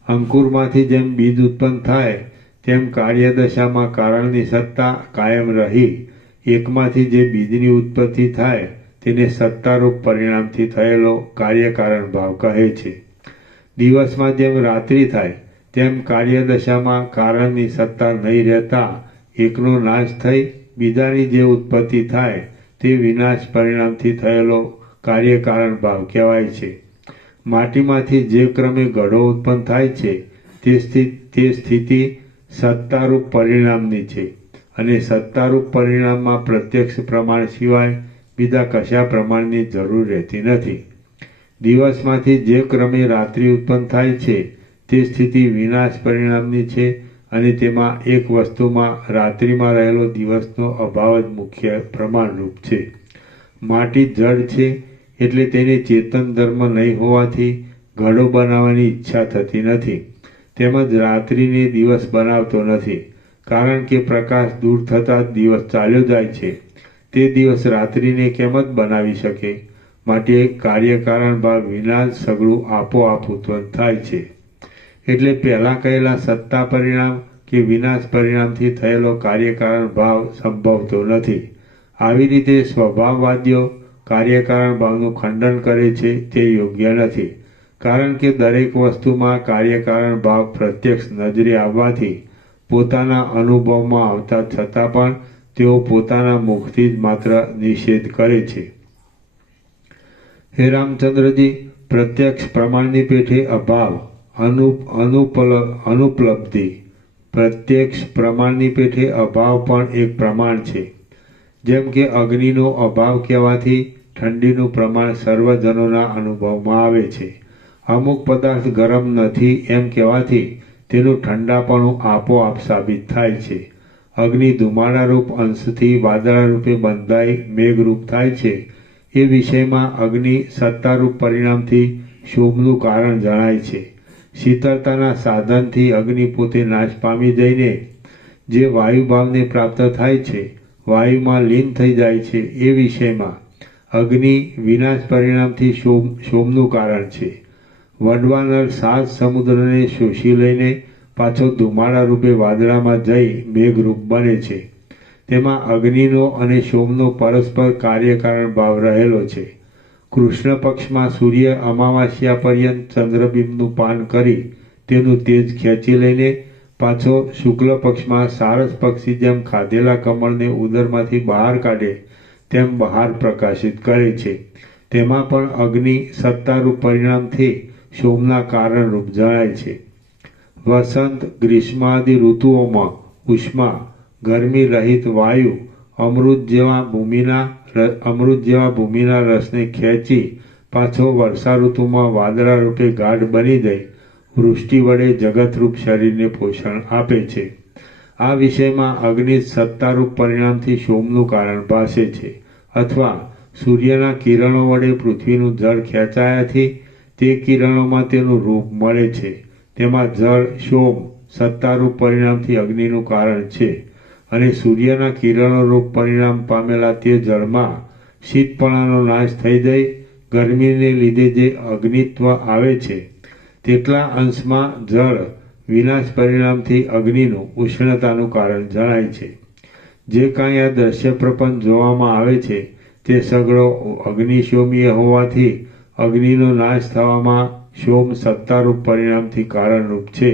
અંકુરમાંથી જેમ બીજ ઉત્પન્ન થાય તેમ કાર્યદશામાં કારણની સત્તા કાયમ રહી એકમાંથી જે બીજની ઉત્પત્તિ થાય તેને સત્તારૂપ પરિણામથી થયેલો કાર્યકારણ ભાવ કહે છે. દિવસમાં જેમ રાત્રિ થાય તેમ કાર્યદશામાં કારણની સત્તા નહીં રહેતા એકનો નાશ થઈ બીજાની જે ઉત્પત્તિ થાય તે વિનાશ પરિણામથી થયેલો કાર્યકારણ ભાવ કહેવાય છે. માટીમાંથી જે ક્રમે ઘડો ઉત્પન્ન થાય છે તે સ્થિતિ સત્તારૂપ પરિણામની છે, અને સત્તારૂપ પરિણામમાં પ્રત્યક્ષ પ્રમાણ સિવાય બીજા કશા પ્રમાણની જરૂર રહેતી નથી. દિવસમાંથી જે ક્રમે રાત્રિ ઉત્પન્ન થાય છે તે સ્થિતિ વિનાશ પરિણામની છે, અને તેમાં એક વસ્તુમાં રાત્રિમાં રહેલો દિવસનો અભાવ જ મુખ્ય પ્રમાણરૂપ છે. માટી જડ છે એટલે તેને ચેતન ધર્મ નહીં હોવાથી ઘડો બનાવવાની ઈચ્છા થતી નથી, તેમજ રાત્રિને દિવસ બનાવતો નથી, કારણ કે પ્રકાશ દૂર થતાં જ દિવસ ચાલ્યો જાય છે. તે દિવસ રાત્રિને કેમ જ બનાવી શકે? માટે કાર્યકારણ ભાવ વિના જ સગળું આપોઆપ ઉત્પન્ન થાય છે. એટલે પહેલાં કહેલા સત્તા પરિણામ કે વિનાશ પરિણામથી થયેલો કાર્યકારણ ભાવ સંભવતો નથી. આવી રીતે સ્વભાવવાદીઓ કાર્યકારણ ભાવનું ખંડન કરે છે તે યોગ્ય નથી, કારણ કે દરેક વસ્તુમાં કાર્યકારણ ભાવ પ્રત્યક્ષ નજરે આવવાથી પોતાના અનુભવમાં આવતા છતાં પણ તેઓ પોતાના મુખથી જ માત્ર નિષેધ કરે છે. હે રામચંદ્રજી, પ્રત્યક્ષ પ્રમાણની પેઠે અભાવ અનુપલબ્ધિ. પ્રત્યક્ષ પ્રમાણની પેઠે અભાવ પણ એક પ્રમાણ છે. જેમ કે અગ્નિનો અભાવ કહેવાથી ઠંડીનું પ્રમાણ સર્વજનોના અનુભવમાં આવે છે. અમુક પદાર્થ ગરમ નથી એમ કહેવાથી તેનું ઠંડાપણું આપોઆપ સાબિત થાય છે. અગ્નિ ધુમાડારૂપ અંશથી વાદળારૂપે બંધાઈ મેઘરૂપ થાય છે. એ વિષયમાં અગ્નિ સત્તારૂપ પરિણામથી શોભનું કારણ જણાય છે. શીતળતાના સાધનથી અગ્નિ પોતે નાશ પામી જઈને જે વાયુભાવને પ્રાપ્ત થાય છે, વાયુમાં લીન થઈ જાય છે, એ વિષયમાં અગ્નિ વિનાશ પરિણામથી શોમનું કારણ છે. વડવાનળ 7 સમુદ્રને શોષી લઈને પાછો ધુમાડા રૂપે વાદળામાં જઈ મેઘરૂપ બને છે. તેમાં અગ્નિનો અને સોમનો પરસ્પર કાર્યકારણ ભાવ રહેલો છે. કૃષ્ણ પક્ષમાં સૂર્ય અમાવાસ્યા પર્યંત ચંદ્રબિંબનું પાન કરી તેનું તેજ ખેંચી લઈને પાછો શુક્લ પક્ષમાં સારસ પક્ષી જેમ ખાધેલા કમળને ઉદરમાંથી બહાર કાઢે તેમ બહાર પ્રકાશિત કરે છે. તેમાં પણ અગ્નિ સત્તારૂપ પરિણામથી સોમના કારણરૂપ જણાય છે. વસંત ગ્રીષ્માદિ ઋતુઓમાં ઉષ્મા ગરમી રહિત વાયુ અમૃત જેવા ભૂમિના રસને ખેંચી પાછો વર્ષા ઋતુમાં વાદળા રૂપે ગાઢ બની જઈ વૃષ્ટિ વડે જગતરૂપ શરીરને પોષણ આપે છે. આ વિષયમાં અગ્નિ સત્તારૂપ પરિણામથી સોમનું કારણ ભાસે છે, અથવા સૂર્યના કિરણો વડે પૃથ્વીનું જળ ખેંચાયાથી તે કિરણોમાં તેનું રૂપ મળે છે. તેમાં જળ સોમ સત્તારૂપ પરિણામથી અગ્નિનું કારણ છે અને સૂર્યના કિરણોરૂપ પરિણામ પામેલા તે જળમાં શીતપણાનો નાશ થઈ જઈ ગરમીને લીધે જે અગ્નિત્વ આવે છે તેટલા અંશમાં જળ વિનાશ પરિણામથી અગ્નિનું ઉષ્ણતાનું કારણ જણાય છે. જે કાંઈ આ દ્રશ્ય પ્રપંચ જોવામાં આવે છે તે સગળો અગ્નિશોમીય હોવાથી અગ્નિનો નાશ થવામાં સોમ સત્તારૂપ પરિણામથી કારણરૂપ છે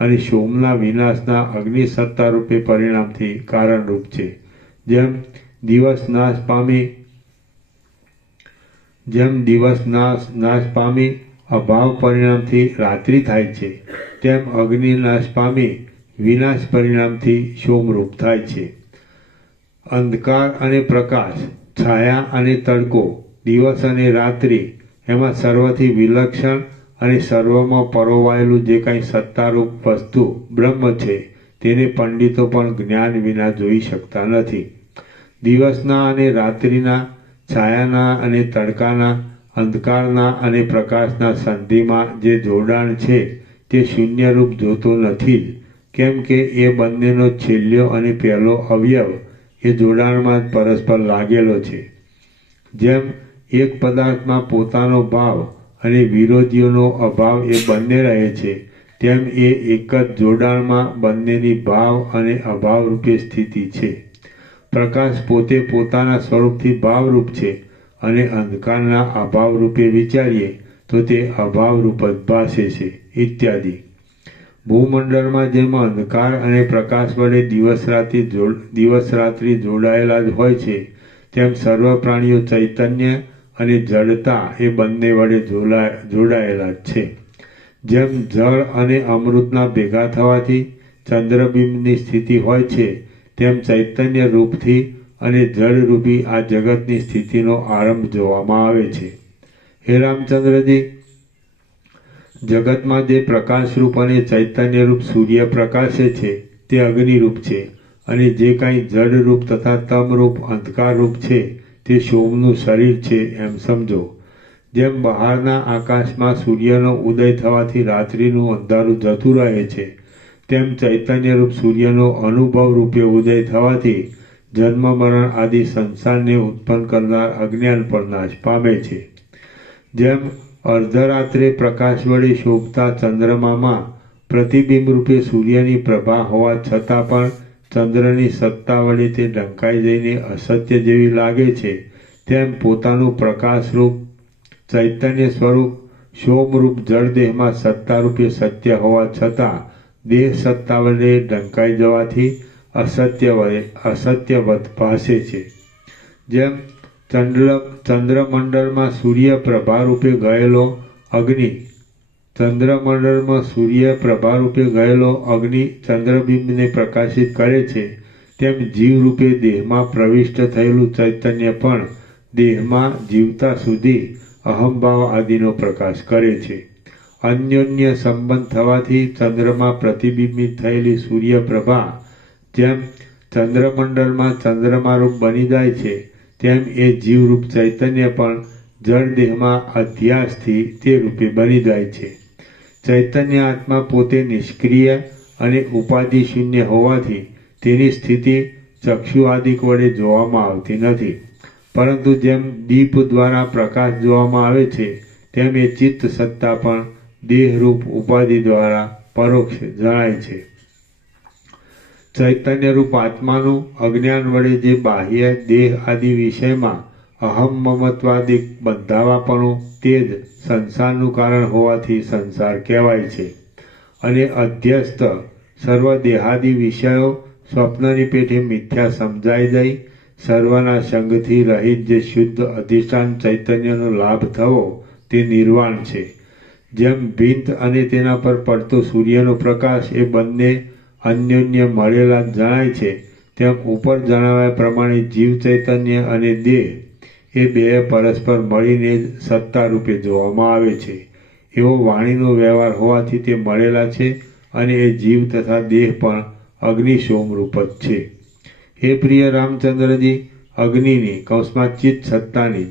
અને સોમના વિનાશના અગ્નિ સત્તારૂપે પરિણામથી કારણરૂપ છે. જેમ દિવસ નાશ પામી અભાવ પરિણામથી રાત્રિ થાય છે તેમ અગ્નિ નાશ પામી વિનાશ પરિણામથી સોમરૂપ થાય છે. અંધકાર અને પ્રકાશ, છાયા અને તડકો, દિવસ અને રાત્રિ એમાં સર્વથી વિલક્ષણ અને સર્વમાં પરોવાયેલું જે કાંઈ સત્તારૂપ વસ્તુ બ્રહ્મ છે તેને પંડિતો પણ જ્ઞાન વિના જોઈ શકતા નથી. દિવસના અને રાત્રિના, છાયાના અને તડકાના, અંધકારના અને પ્રકાશના સંધિમાં જે જોડાણ છે તે શૂન્યરૂપ જોતો નથી જ, કેમ કે એ બંનેનો છેલ્લો અને પહેલો અવયવ એ જોડાણમાં જ પરસ્પર લાગેલો છે. જેમ એક પદાર્થમાં પોતાનો ભાવ અને વિરોધીઓનો અભાવ એ બંને રહે છે તેમ એ એક જ જોડાણમાં બંનેની ભાવ અને અભાવરૂપે સ્થિતિ છે. પ્રકાશ પોતે પોતાના સ્વરૂપથી ભાવરૂપ છે અને અંધકારના અભાવરૂપે વિચારીએ તો તે અભાવરૂપ જ ભાસે છે ઇત્યાદિ. ભૂમંડળમાં જેમ અંધકાર અને પ્રકાશ વડે દિવસ રાત્રિ જોડાયેલા જ હોય છે તેમ સર્વ પ્રાણીઓ ચૈતન્ય અને જડતા એ બંને વડે જોડાયેલા જ છે. જેમ જળ અને અમૃતના ભેગા થવાથી ચંદ્રબિંબની સ્થિતિ હોય છે તેમ ચૈતન્ય રૂપથી અને જળરૂપી આ જગતની સ્થિતિનો આરંભ જોવામાં આવે છે. હે રામચંદ્રજી, જગતમાં જે પ્રકાશરૂપ અને ચૈતન્યરૂપ સૂર્ય પ્રકાશે છે તે અગ્નિરૂપ છે અને જે કાંઈ જડરૂપ તથા તમરૂપ અંધકારરૂપ છે તે સોમનું શરીર છે એમ સમજો. જેમ બહારના આકાશમાં સૂર્યનો ઉદય થવાથી રાત્રિનું અંધારું જતું રહે છે તેમ ચૈતન્યરૂપ સૂર્યનો અનુભવ રૂપે ઉદય થવાથી જન્મ મરણ આદિ સંસારને ઉત્પન્ન કરનાર અજ્ઞાન પણ નાશ પામે છે. જેમ અર્ધરાત્રે પ્રકાશ વડે શોભતા ચંદ્રમામાં પ્રતિબિંબ રૂપે સૂર્યની પ્રભા હોવા છતાં પણ ચંદ્રની સત્તા વડે તે ઢંકાઈ જઈને અસત્ય જેવી લાગે છે તેમ પોતાનું પ્રકાશરૂપ ચૈતન્ય સ્વરૂપ સોમરૂપ જળદેહમાં સત્તારૂપે સત્ય હોવા છતાં દેહ સત્તા વડે ઢંકાઈ જવાથી અસત્યવત ભાસે છે. જેમ ચંદ્રમંડળમાં સૂર્ય પ્રભારૂપે ગયેલો અગ્નિ ચંદ્રબિંબને પ્રકાશિત કરે છે તેમ જીવરૂપે દેહમાં પ્રવિષ્ટ થયેલું ચૈતન્ય પણ દેહમાં જીવતા સુધી અહંભાવ આદિનો પ્રકાશ કરે છે. અન્યોન્ય સંબંધ થવાથી ચંદ્રમાં પ્રતિબિંબિત થયેલી સૂર્યપ્રભા જેમ ચંદ્રમંડળમાં ચંદ્રમારૂપ બની જાય છે તેમ એ જીવરૂપ ચૈતન્ય પણ જળ દેહમાં અધ્યાસથી તે રૂપે બની જાય છે. ચૈતન્ય આત્મા પોતે નિષ્ક્રિય અને ઉપાધિ શૂન્ય હોવાથી તેની સ્થિતિ ચક્ષુ આદિક વડે જોવામાં આવતી નથી, પરંતુ જેમ દીપ દ્વારા પ્રકાશ જોવામાં આવે છે તેમ એ ચિત્ત સત્તા પણ દેહરૂપ ઉપાધિ દ્વારા પરોક્ષ જણાય છે. ચૈતન્યરૂપ આત્માનું અજ્ઞાન વડે જે બાહ્ય દેહ આદિ વિષયમાં અહમ મમત્વાદિક બંધાવાપણું તે જ સંસારનું કારણ હોવાથી સંસાર કહેવાય છે. અને અધ્યસ્ત સર્વ દેહાદિ વિષયો સ્વપ્નની પેઠે મિથ્યા સમજાઈ જઈ સર્વના સંગથી રહિત જે શુદ્ધ અધિષ્ઠાન ચૈતન્યનો લાભ થવો તે નિર્વાણ છે. જેમ ભીંત અને તેના પર પડતો સૂર્યનો પ્રકાશ એ બંને અન્યોન્ય મળેલા જણાય છે તેમ ઉપર જણાવ્યા પ્રમાણે જીવ ચૈતન્ય અને દેહ એ બે પરસ્પર મળીને જ સત્તા રૂપે જોવામાં આવે છે. એવો વાણીનો વ્યવહાર હોવાથી તે મળેલા છે અને એ જીવ તથા દેહ પણ અગ્નિશોમ રૂપ જ છે. હે પ્રિય રામચંદ્રજી, અગ્નિની કૌંસમાં ચિત્ત સત્તાની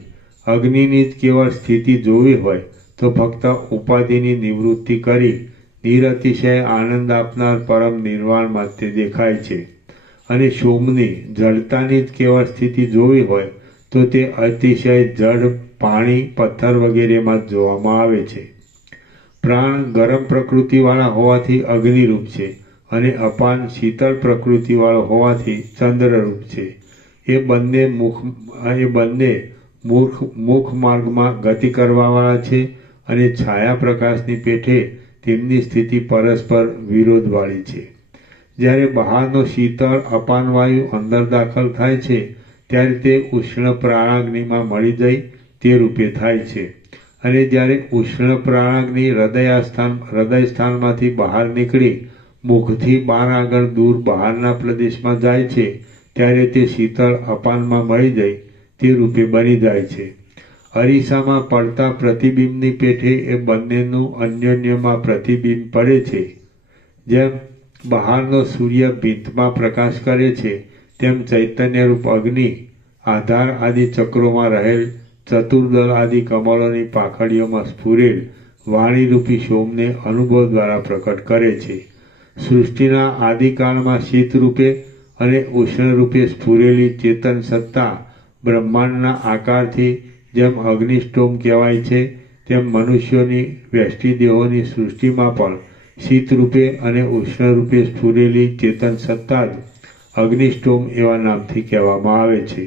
અગ્નિની જ કેવળ સ્થિતિ જોવી હોય તો ફક્ત ઉપાધિની નિવૃત્તિ કરી નિરતિશય આનંદ આપનાર પરમ નિર્વાણમાં તે દેખાય છે. અને સોમની જડતાની જ કેવળ સ્થિતિ જોવી હોય તો તે અતિશય જડ, પાણી, પથ્થર વગેરેમાં જ જોવામાં આવે છે. પ્રાણ ગરમ પ્રકૃતિવાળા હોવાથી અગ્નિરૂપ છે અને અપાન શીતળ પ્રકૃતિવાળો હોવાથી ચંદ્રરૂપ છે. એ બંને મુખ માર્ગમાં ગતિ કરવાવાળા છે અને છાયા પ્રકાશની પેઠે તેમની સ્થિતિ પરસ્પર વિરોધવાળી છે. જ્યારે બહારનો શીતળ અપાન વાયુ અંદર દાખલ થાય છે ત્યારે તે ઉષ્ણ પ્રાણાગ્નિમાં મળી જઈ તે રૂપે થાય છે. અને જ્યારે ઉષ્ણ પ્રાણાગ્નિ હૃદય સ્થાનમાંથી બહાર નીકળી મુખથી બહાર આગળ દૂર બહારના પ્રદેશમાં જાય છે ત્યારે તે શીતળ અપાનમાં મળી જઈ તે રૂપે બની જાય છે. અરીસામાં પડતા પ્રતિબિંબની પેઠે એ બંનેનું અન્યોન્યમાં પ્રતિબિંબ પડે છે. જેમ બહારનો સૂર્ય ભીંતમાં પ્રકાશ કરે છે તેમ ચૈતન્યરૂપ અગ્નિ આધાર આદિ ચક્રોમાં રહેલ ચતુર્દલ આદિ કમળોની પાંખડીઓમાં સ્ફુરેલ વાણીરૂપી સોમને અનુભવ દ્વારા પ્રકટ કરે છે. સૃષ્ટિના આદિકાળમાં શીતરૂપે અને ઉષ્ણરૂપે સ્ફુરેલી ચેતન સત્તા બ્રહ્માંડના આકારથી જેમ અગ્નિસ્ટોમ કહેવાય છે તેમ મનુષ્યોની વ્યષ્ટિદેહોની સૃષ્ટિમાં પણ શીતરૂપે અને ઉષ્ણરૂપે સ્ફુરેલી ચેતન સત્તા જ અગ્નિસ્ટોમ એવા નામથી કહેવામાં આવે છે.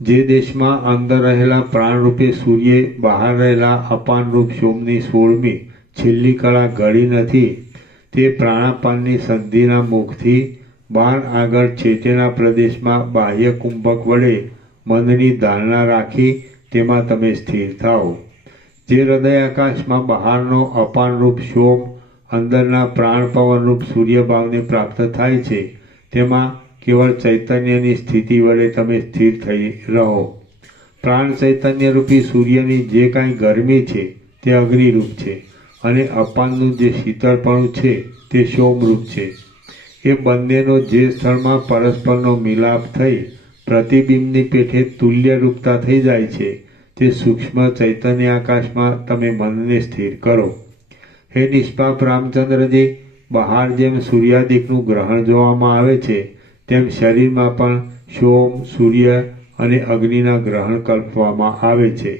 જે દેશમાં અંદર રહેલા પ્રાણરૂપે સૂર્યે બહાર રહેલા અપાનરૂપ સોમની 16મી છેલ્લી કળા ઘડી નથી તે પ્રાણાપાનની સંધિના મુખથી બહાર આગળ છેટેના પ્રદેશમાં બાહ્ય કુંભક વડે મનની ધારણા રાખી તેમાં તમે સ્થિર થાઓ. જે હૃદયાકાશમાં બહારનો અપાનરૂપ સોમ અંદરના પ્રાણપવનરૂપ સૂર્યભાવને પ્રાપ્ત થાય છે તેમાં કેવળ ચૈતન્યની સ્થિતિ વડે તમે સ્થિર થઈ રહો. પ્રાણ ચૈતન્યરૂપી સૂર્યની જે કાંઈ ગરમી છે તે અગ્નિરૂપ છે અને અપાનનું જે શીતળપણું છે તે સોમરૂપ છે. એ બંનેનો જે સ્થળમાં પરસ્પરનો મિલાપ થઈ પ્રતિબિંબની પેઠે તુલ્યરૂપતા થઈ જાય છે તે સૂક્ષ્મ ચૈતન્ય આકાશમાં તમે મનને સ્થિર કરો. હે નિષ્પાપ રામચંદ્રજી, બહાર જેમ સૂર્યાદિકનું ગ્રહણ જોવામાં આવે છે તેમ શરીરમાં પણ સોમ, સૂર્ય અને અગ્નિના ગ્રહણ કલ્પવામાં આવે છે.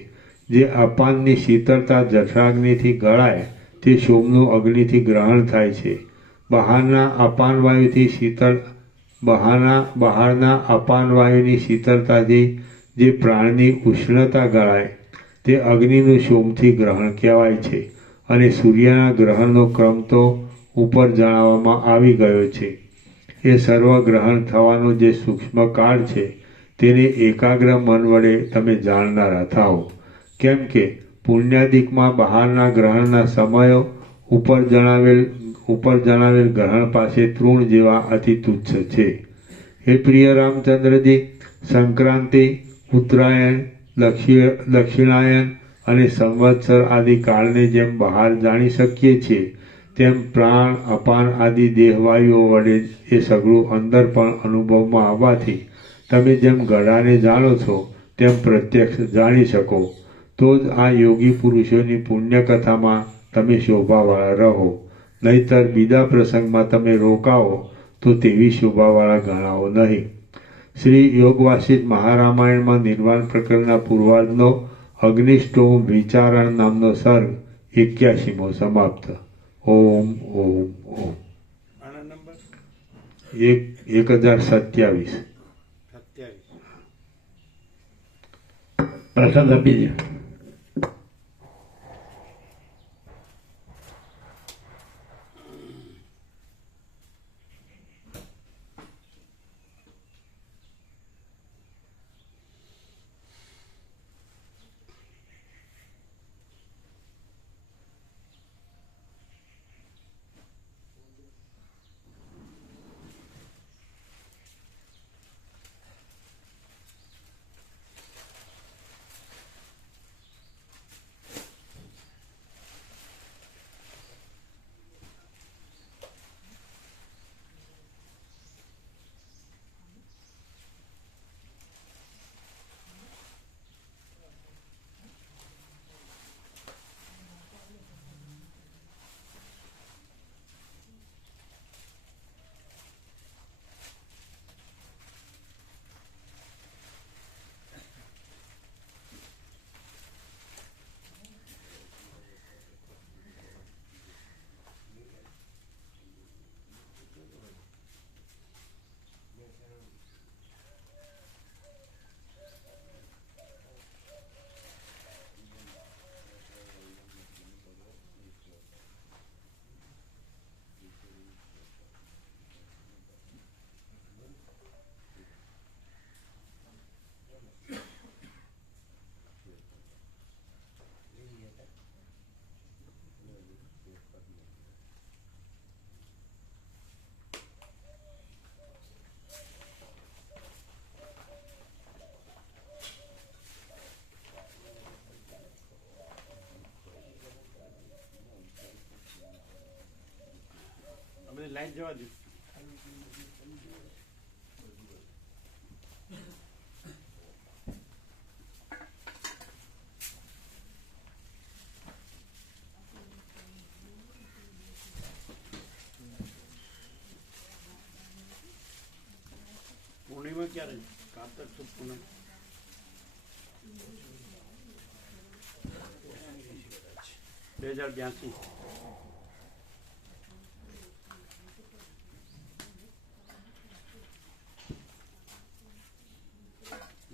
જે અપાનની શીતળતા જઠરાગ્નિથી ગળાય તે સોમનું અગ્નિથી ગ્રહણ થાય છે. બહારના અપાન વાયુની શીતળતાથી જે પ્રાણની ઉષ્ણતા ગળાય તે અગ્નિનું સોમથી ગ્રહણ કહેવાય છે. અને સૂર્યના ગ્રહણનો ક્રમ તો ઉપર જણાવવામાં આવી ગયો છે. એ સર્વ ગ્રહણ થવાનો જે સૂક્ષ્મ કાળ છે તેને એકાગ્ર મન વડે તમે જાણનારા થાઓ. કેમ કે પુણ્યાદિકમાં બહારના ગ્રહણના સમયો ઉપર જણાવેલ ગ્રહણ પાસે તૃણ જેવા અતિ તુચ્છ છે. હે પ્રિય રામચંદ્રજી, સંક્રાંતિ, ઉત્તરાયણ, દક્ષિણાયન અને સંવત્સર આદિ કાળને જેમ બહાર જાણી શકીએ છીએ તેમ પ્રાણ, અપાન આદિ દેહવાયુઓ વડે એ સઘળું અંદર પણ અનુભવમાં આવવાથી તમે જેમ ઘડાને જાણો છો તેમ પ્રત્યક્ષ જાણી શકો તો જ આ યોગી પુરુષોની પુણ્યકથામાં તમે શોભાવાળા રહો. નહીંતર બીજા પ્રસંગમાં તમે રોકાવો તો તેવી શોભાવાળા ગણાવો નહીં. શ્રી યોગવાસિષ્ઠ મહારામાયણમાં નિર્વાણ પ્રકરણના પૂર્વાર્ધનો અગ્નિષ્ટોમ વિચારણ નામનો સર્ગ 81મો સમાપ્ત. ઓમ ઓમ ઓમ. આના નંબર 1027. 27. પ્રસાદ આપી દે. બધી લાઈટ જવા દો. પૂર્ણિમા ક્યારે? કારતક સુદ પૂનમ. 2082.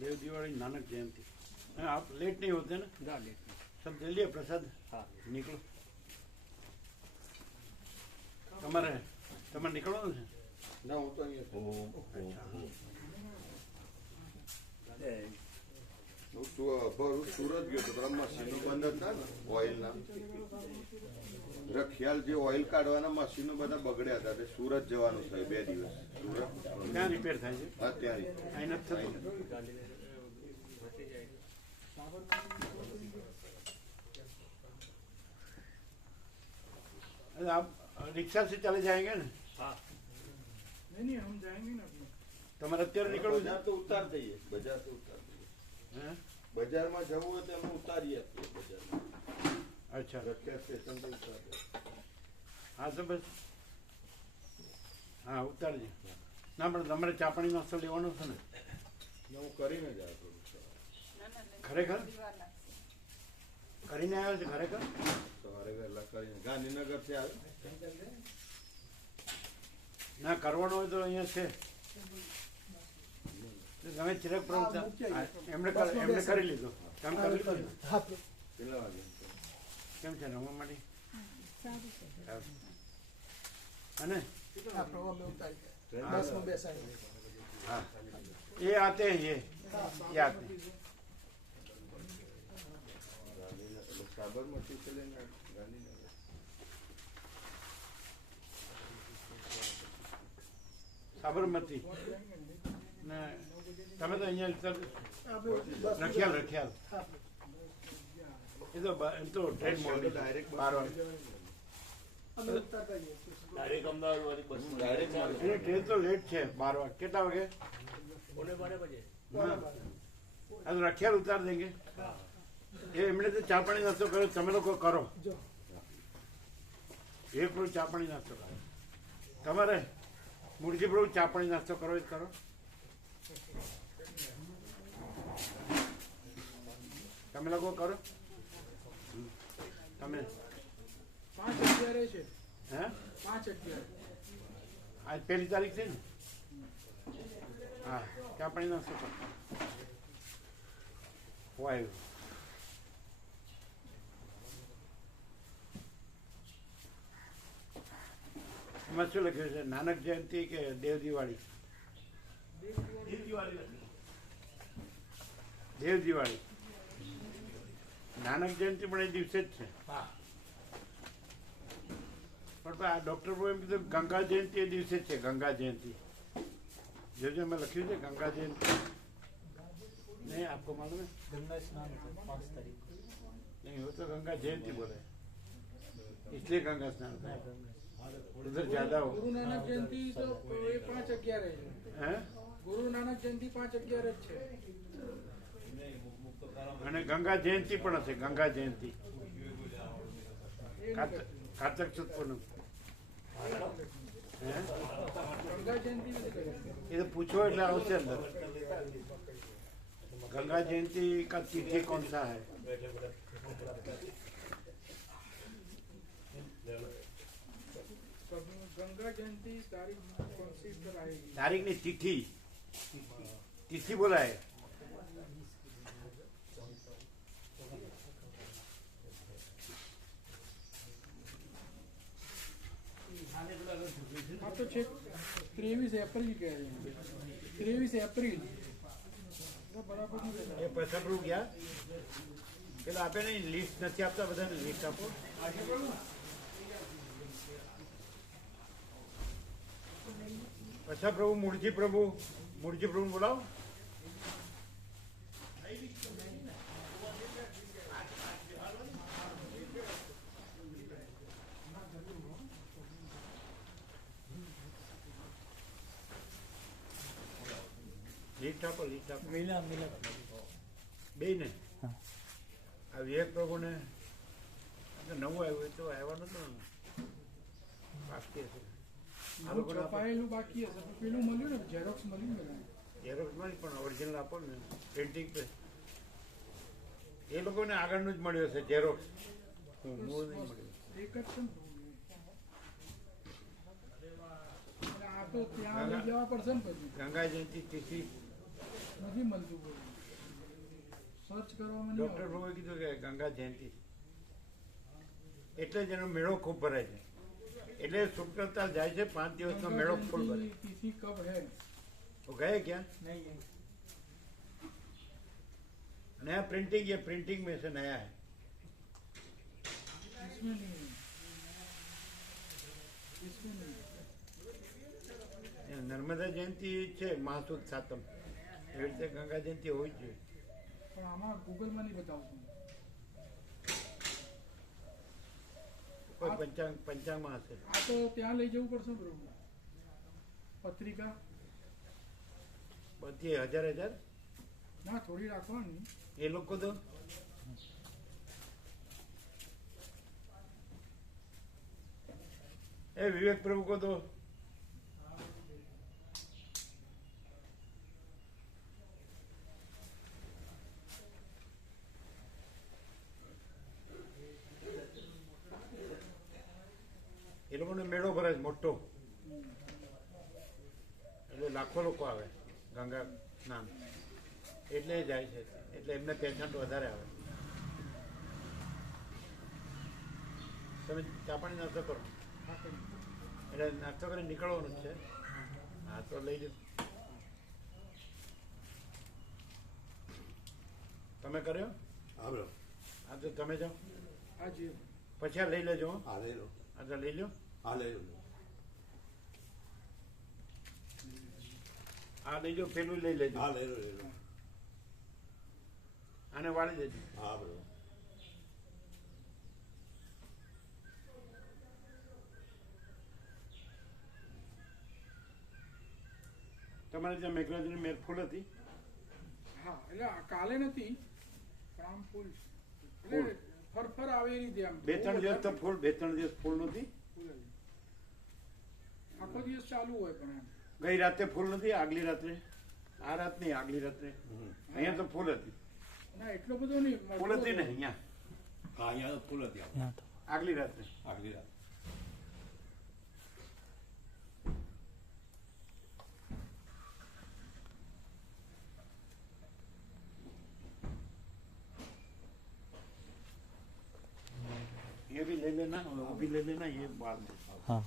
देव दिवाली नानक जयंती. आप लेट नहीं होते ना? ना लेट सब ले लिया प्रसाद? हाँ निकलो. તમારે તમારે નીકળવાનું છે? ना हो तो ये ભરૂચ સુરત ગયો તો પેલા મશીનો બંધ હતા ને ઓઇલના રખિયાલ જે ઓઇલ કાઢવાના મશીનો બધા બગડ્યા હતા તે સુરત જવાનું થયું 2 દિવસ. સુરત ક્યાં રિપેર થાય છે? હા ત્યાં અહીં નથી થતું. अरे आप रिक्शा से चले जाएंगे ना? हाँ नहीं हम जाएंगे ना अपने તમારે અત્યારે નીકળવું છે? બજાર તો ઉતાર દઈએ, બજાર તો ઉતાર દઈએ. હે? બજારમાં જવું હોય તો અમે ઉતારી આપીએ બજારમાં. અચ્છા. રખિયાલ સ્ટેશન પર ઉતાર દઈએ. હા તો બસ હા ઉતારજે. ના પણ તમારે ચા પાણી નાસ્તો લેવાનો છે ને? ને હું કરીને જ આવ્યો હતો. ખરેખર કરીને આવ્યો છે? ખરેખર સવારે વહેલા કરીને ગાંધીનગરથી આવ્યો. ના કરવાનો હોય તો અહીંયા છે. તમે ચિરક પ્રવૃત્તિ એમણે કરી લીધો. કામ કરી લીધું ને? કેટલા વાગે? કેમ છે રમવા માટે? અને हाँ ये आते हैं ये आते हैं. સાબરમતી થી લઈને ગાંધીનગર. સાબરમતી ને તમે તો અહીંયા રખિયાલ રખિયાલ એ તો ટ્રેન મોડી ડાયરેક્ટ 12 વાગે. डायरेक्ट अमदावाद वाली बस में ડાયરેક્ટ એની ટ્રેન તો લેટ છે 12 વાગે. કેટલા વાગે? 12:15 बजे हाँ तो रखियाल उतार देंगे. ये एमने तो चा पानी नास्तो करो. તમે લોકો કરો એક પ્રભુ ચા પાણી નાસ્તો કરો. તમારે મૂળજી પ્રભુ ચા પાણી નાસ્તો કરો જ કરો. તમે લોકો કરો. તમે 5:11 છે. હે 5:11 આજ 1 તારીખ છે ને? હા ચા પાણી નાસ્તો કરો. હોય એમાં શું લખ્યું છે? નાનક જયંતિ કે દેવ દિવાળી? દેવ દિવાળી. નાનક જયંતિ પણ એ દિવસે જ છે. પણ આ ડોક્ટર એમ કીધું ગંગા જયંતિ એ દિવસે જ છે. ગંગા જયંતિ જોજો મેં લખ્યું છે ગંગા જયંતિ. नहीं आपको मालूम है? गंगा स्नान 5 तारीख को. नहीं वो तो गंगा जयंती बोले इसलिए गंगा स्नान था. उधर ज्यादा हो. गुरु नानक जयंती तो ये 5:11 है. हैं? गुरु नानक जयंती 5:11 છે. અને ગંગા જયંતિ પણ હશે. ગંગા જયંતિ કારતક સુદ પૂનમ. हैं? गंगा जयंती भी तो ये तो पूछो એટલે આવશે અંદર. गंगा जयंती का तिथि कौन सा है? गंगा जयंती तारीख कौन सी पर आएगी? तारीख नहीं तिथि. तिथि बोला है. हाँ तो 23 एप्रिल कह रहे हैं. 23 एप्रिल બરાબર એ પૈસા પ્રભુ ગયા પેલા આપે નહીં લિસ્ટ નથી આપતા બધાને લિસ્ટ આપો. પૈસા પ્રભુ મૂળજી પ્રભુ બોલાવો. લીટ આપો લીટ આપો મિલા બે ને આ વિવેક પ્રભુને નવું આવ્યું હોય તો આવ્યા નતો ને બાકી હશે આ લોકોને આપો. છપાયેલું બાકી હશે પણ પેલું મળ્યું ને ઝેરોક્સ મળ્યું ને ઝેરોક્સ મળી પણ ઓરિજિનલ આપો ને પ્રિન્ટિંગ એ લોકોને આગળનું જ મળ્યું હશે ઝેરોક્સ મૂળ નહીં મળ્યું. એક જ છે ને અને આ તો ત્યાં લઈ જવા પડશે ને પછી ગંગા જયંતિ તિથિ નથી મળતું બધું સર્ચ કરવામાં નહીં ડૉક્ટર આવતું. પ્રભુએ કીધું કે ગંગા જયંતિ એટલે જ એનો મેળો ખૂબ ભરાય છે એટલે શુક્રતા જાય છે 5 દિવસનો મેળો ફૂલ ભરાય. तिथि कब है तो गए क्या नहीं नया प्रिंटिंग ये प्रिंटिंग में से नया है इसमें नहीं है इसमें नहीं है ये नर्मदा जयंती છે મહાસુદ સાતમ એવી રીતે ગંગા જયંતિ હોવી જ જોઈએ. પણ આમાં ગૂગલમાં નહીં બતાવતું કોઈ પંચાંગમાં હશે. આ તો ત્યાં લઈ જવું પડશે બરોબર પત્રિકા બધી હજાર ના થોડી રાખવાની એ લોકો તો એ વિવેક પ્રભુ કો તો એ લોકોને મેળો ભરાય છે મોટો એટલે લાખો લોકો આવે ગંગા સ્નાન એટલે એ જાય છે એટલે એમને પેશન્ટ વધારે આવે. તમે ચા પાણી નાસ્તો કરો એટલે નાસ્તો કરી નીકળવાનું જ છે. હા તો લઈ લો તમે કર્યો હા બરો હા તો તમે જાઓ હા જી પછી આ લઈ લેજો હો. હા લઈ લો હા તો લઈ લો હા લઈ લો આ લઈ લો પેલું લઈ લેજો હા લઈ લો આને વાળી દેજો. હા બરો તમારે ત્યાં મેઘરાજની મેર ફૂલ હતી હા એટલે આ કાલે નથી પણ આમ ફૂલ છે. ફૂલ. એટલે ફરફર આવે એ રીતે આમ 2-3 દિવસ તો ફૂલ 2-3 દિવસ ફૂલ નહોતી. ફૂલ જ. આખો દિવસ ચાલુ હોય પણ એમ ગઈ રાતે ફૂલ નથી આગલી રાત્રે આ રાત નહીં આગલી રાત્રે અહીંયા તો ફૂલ હતી. ના એટલો બધો નહીં ફૂલ હતી ને અહીંયા હા અહીંયા તો ફૂલ હતી આગલી રાત્રે. આગલી રાત ये भी ले लेना वो भी ले लेना ये बाद में. हाँ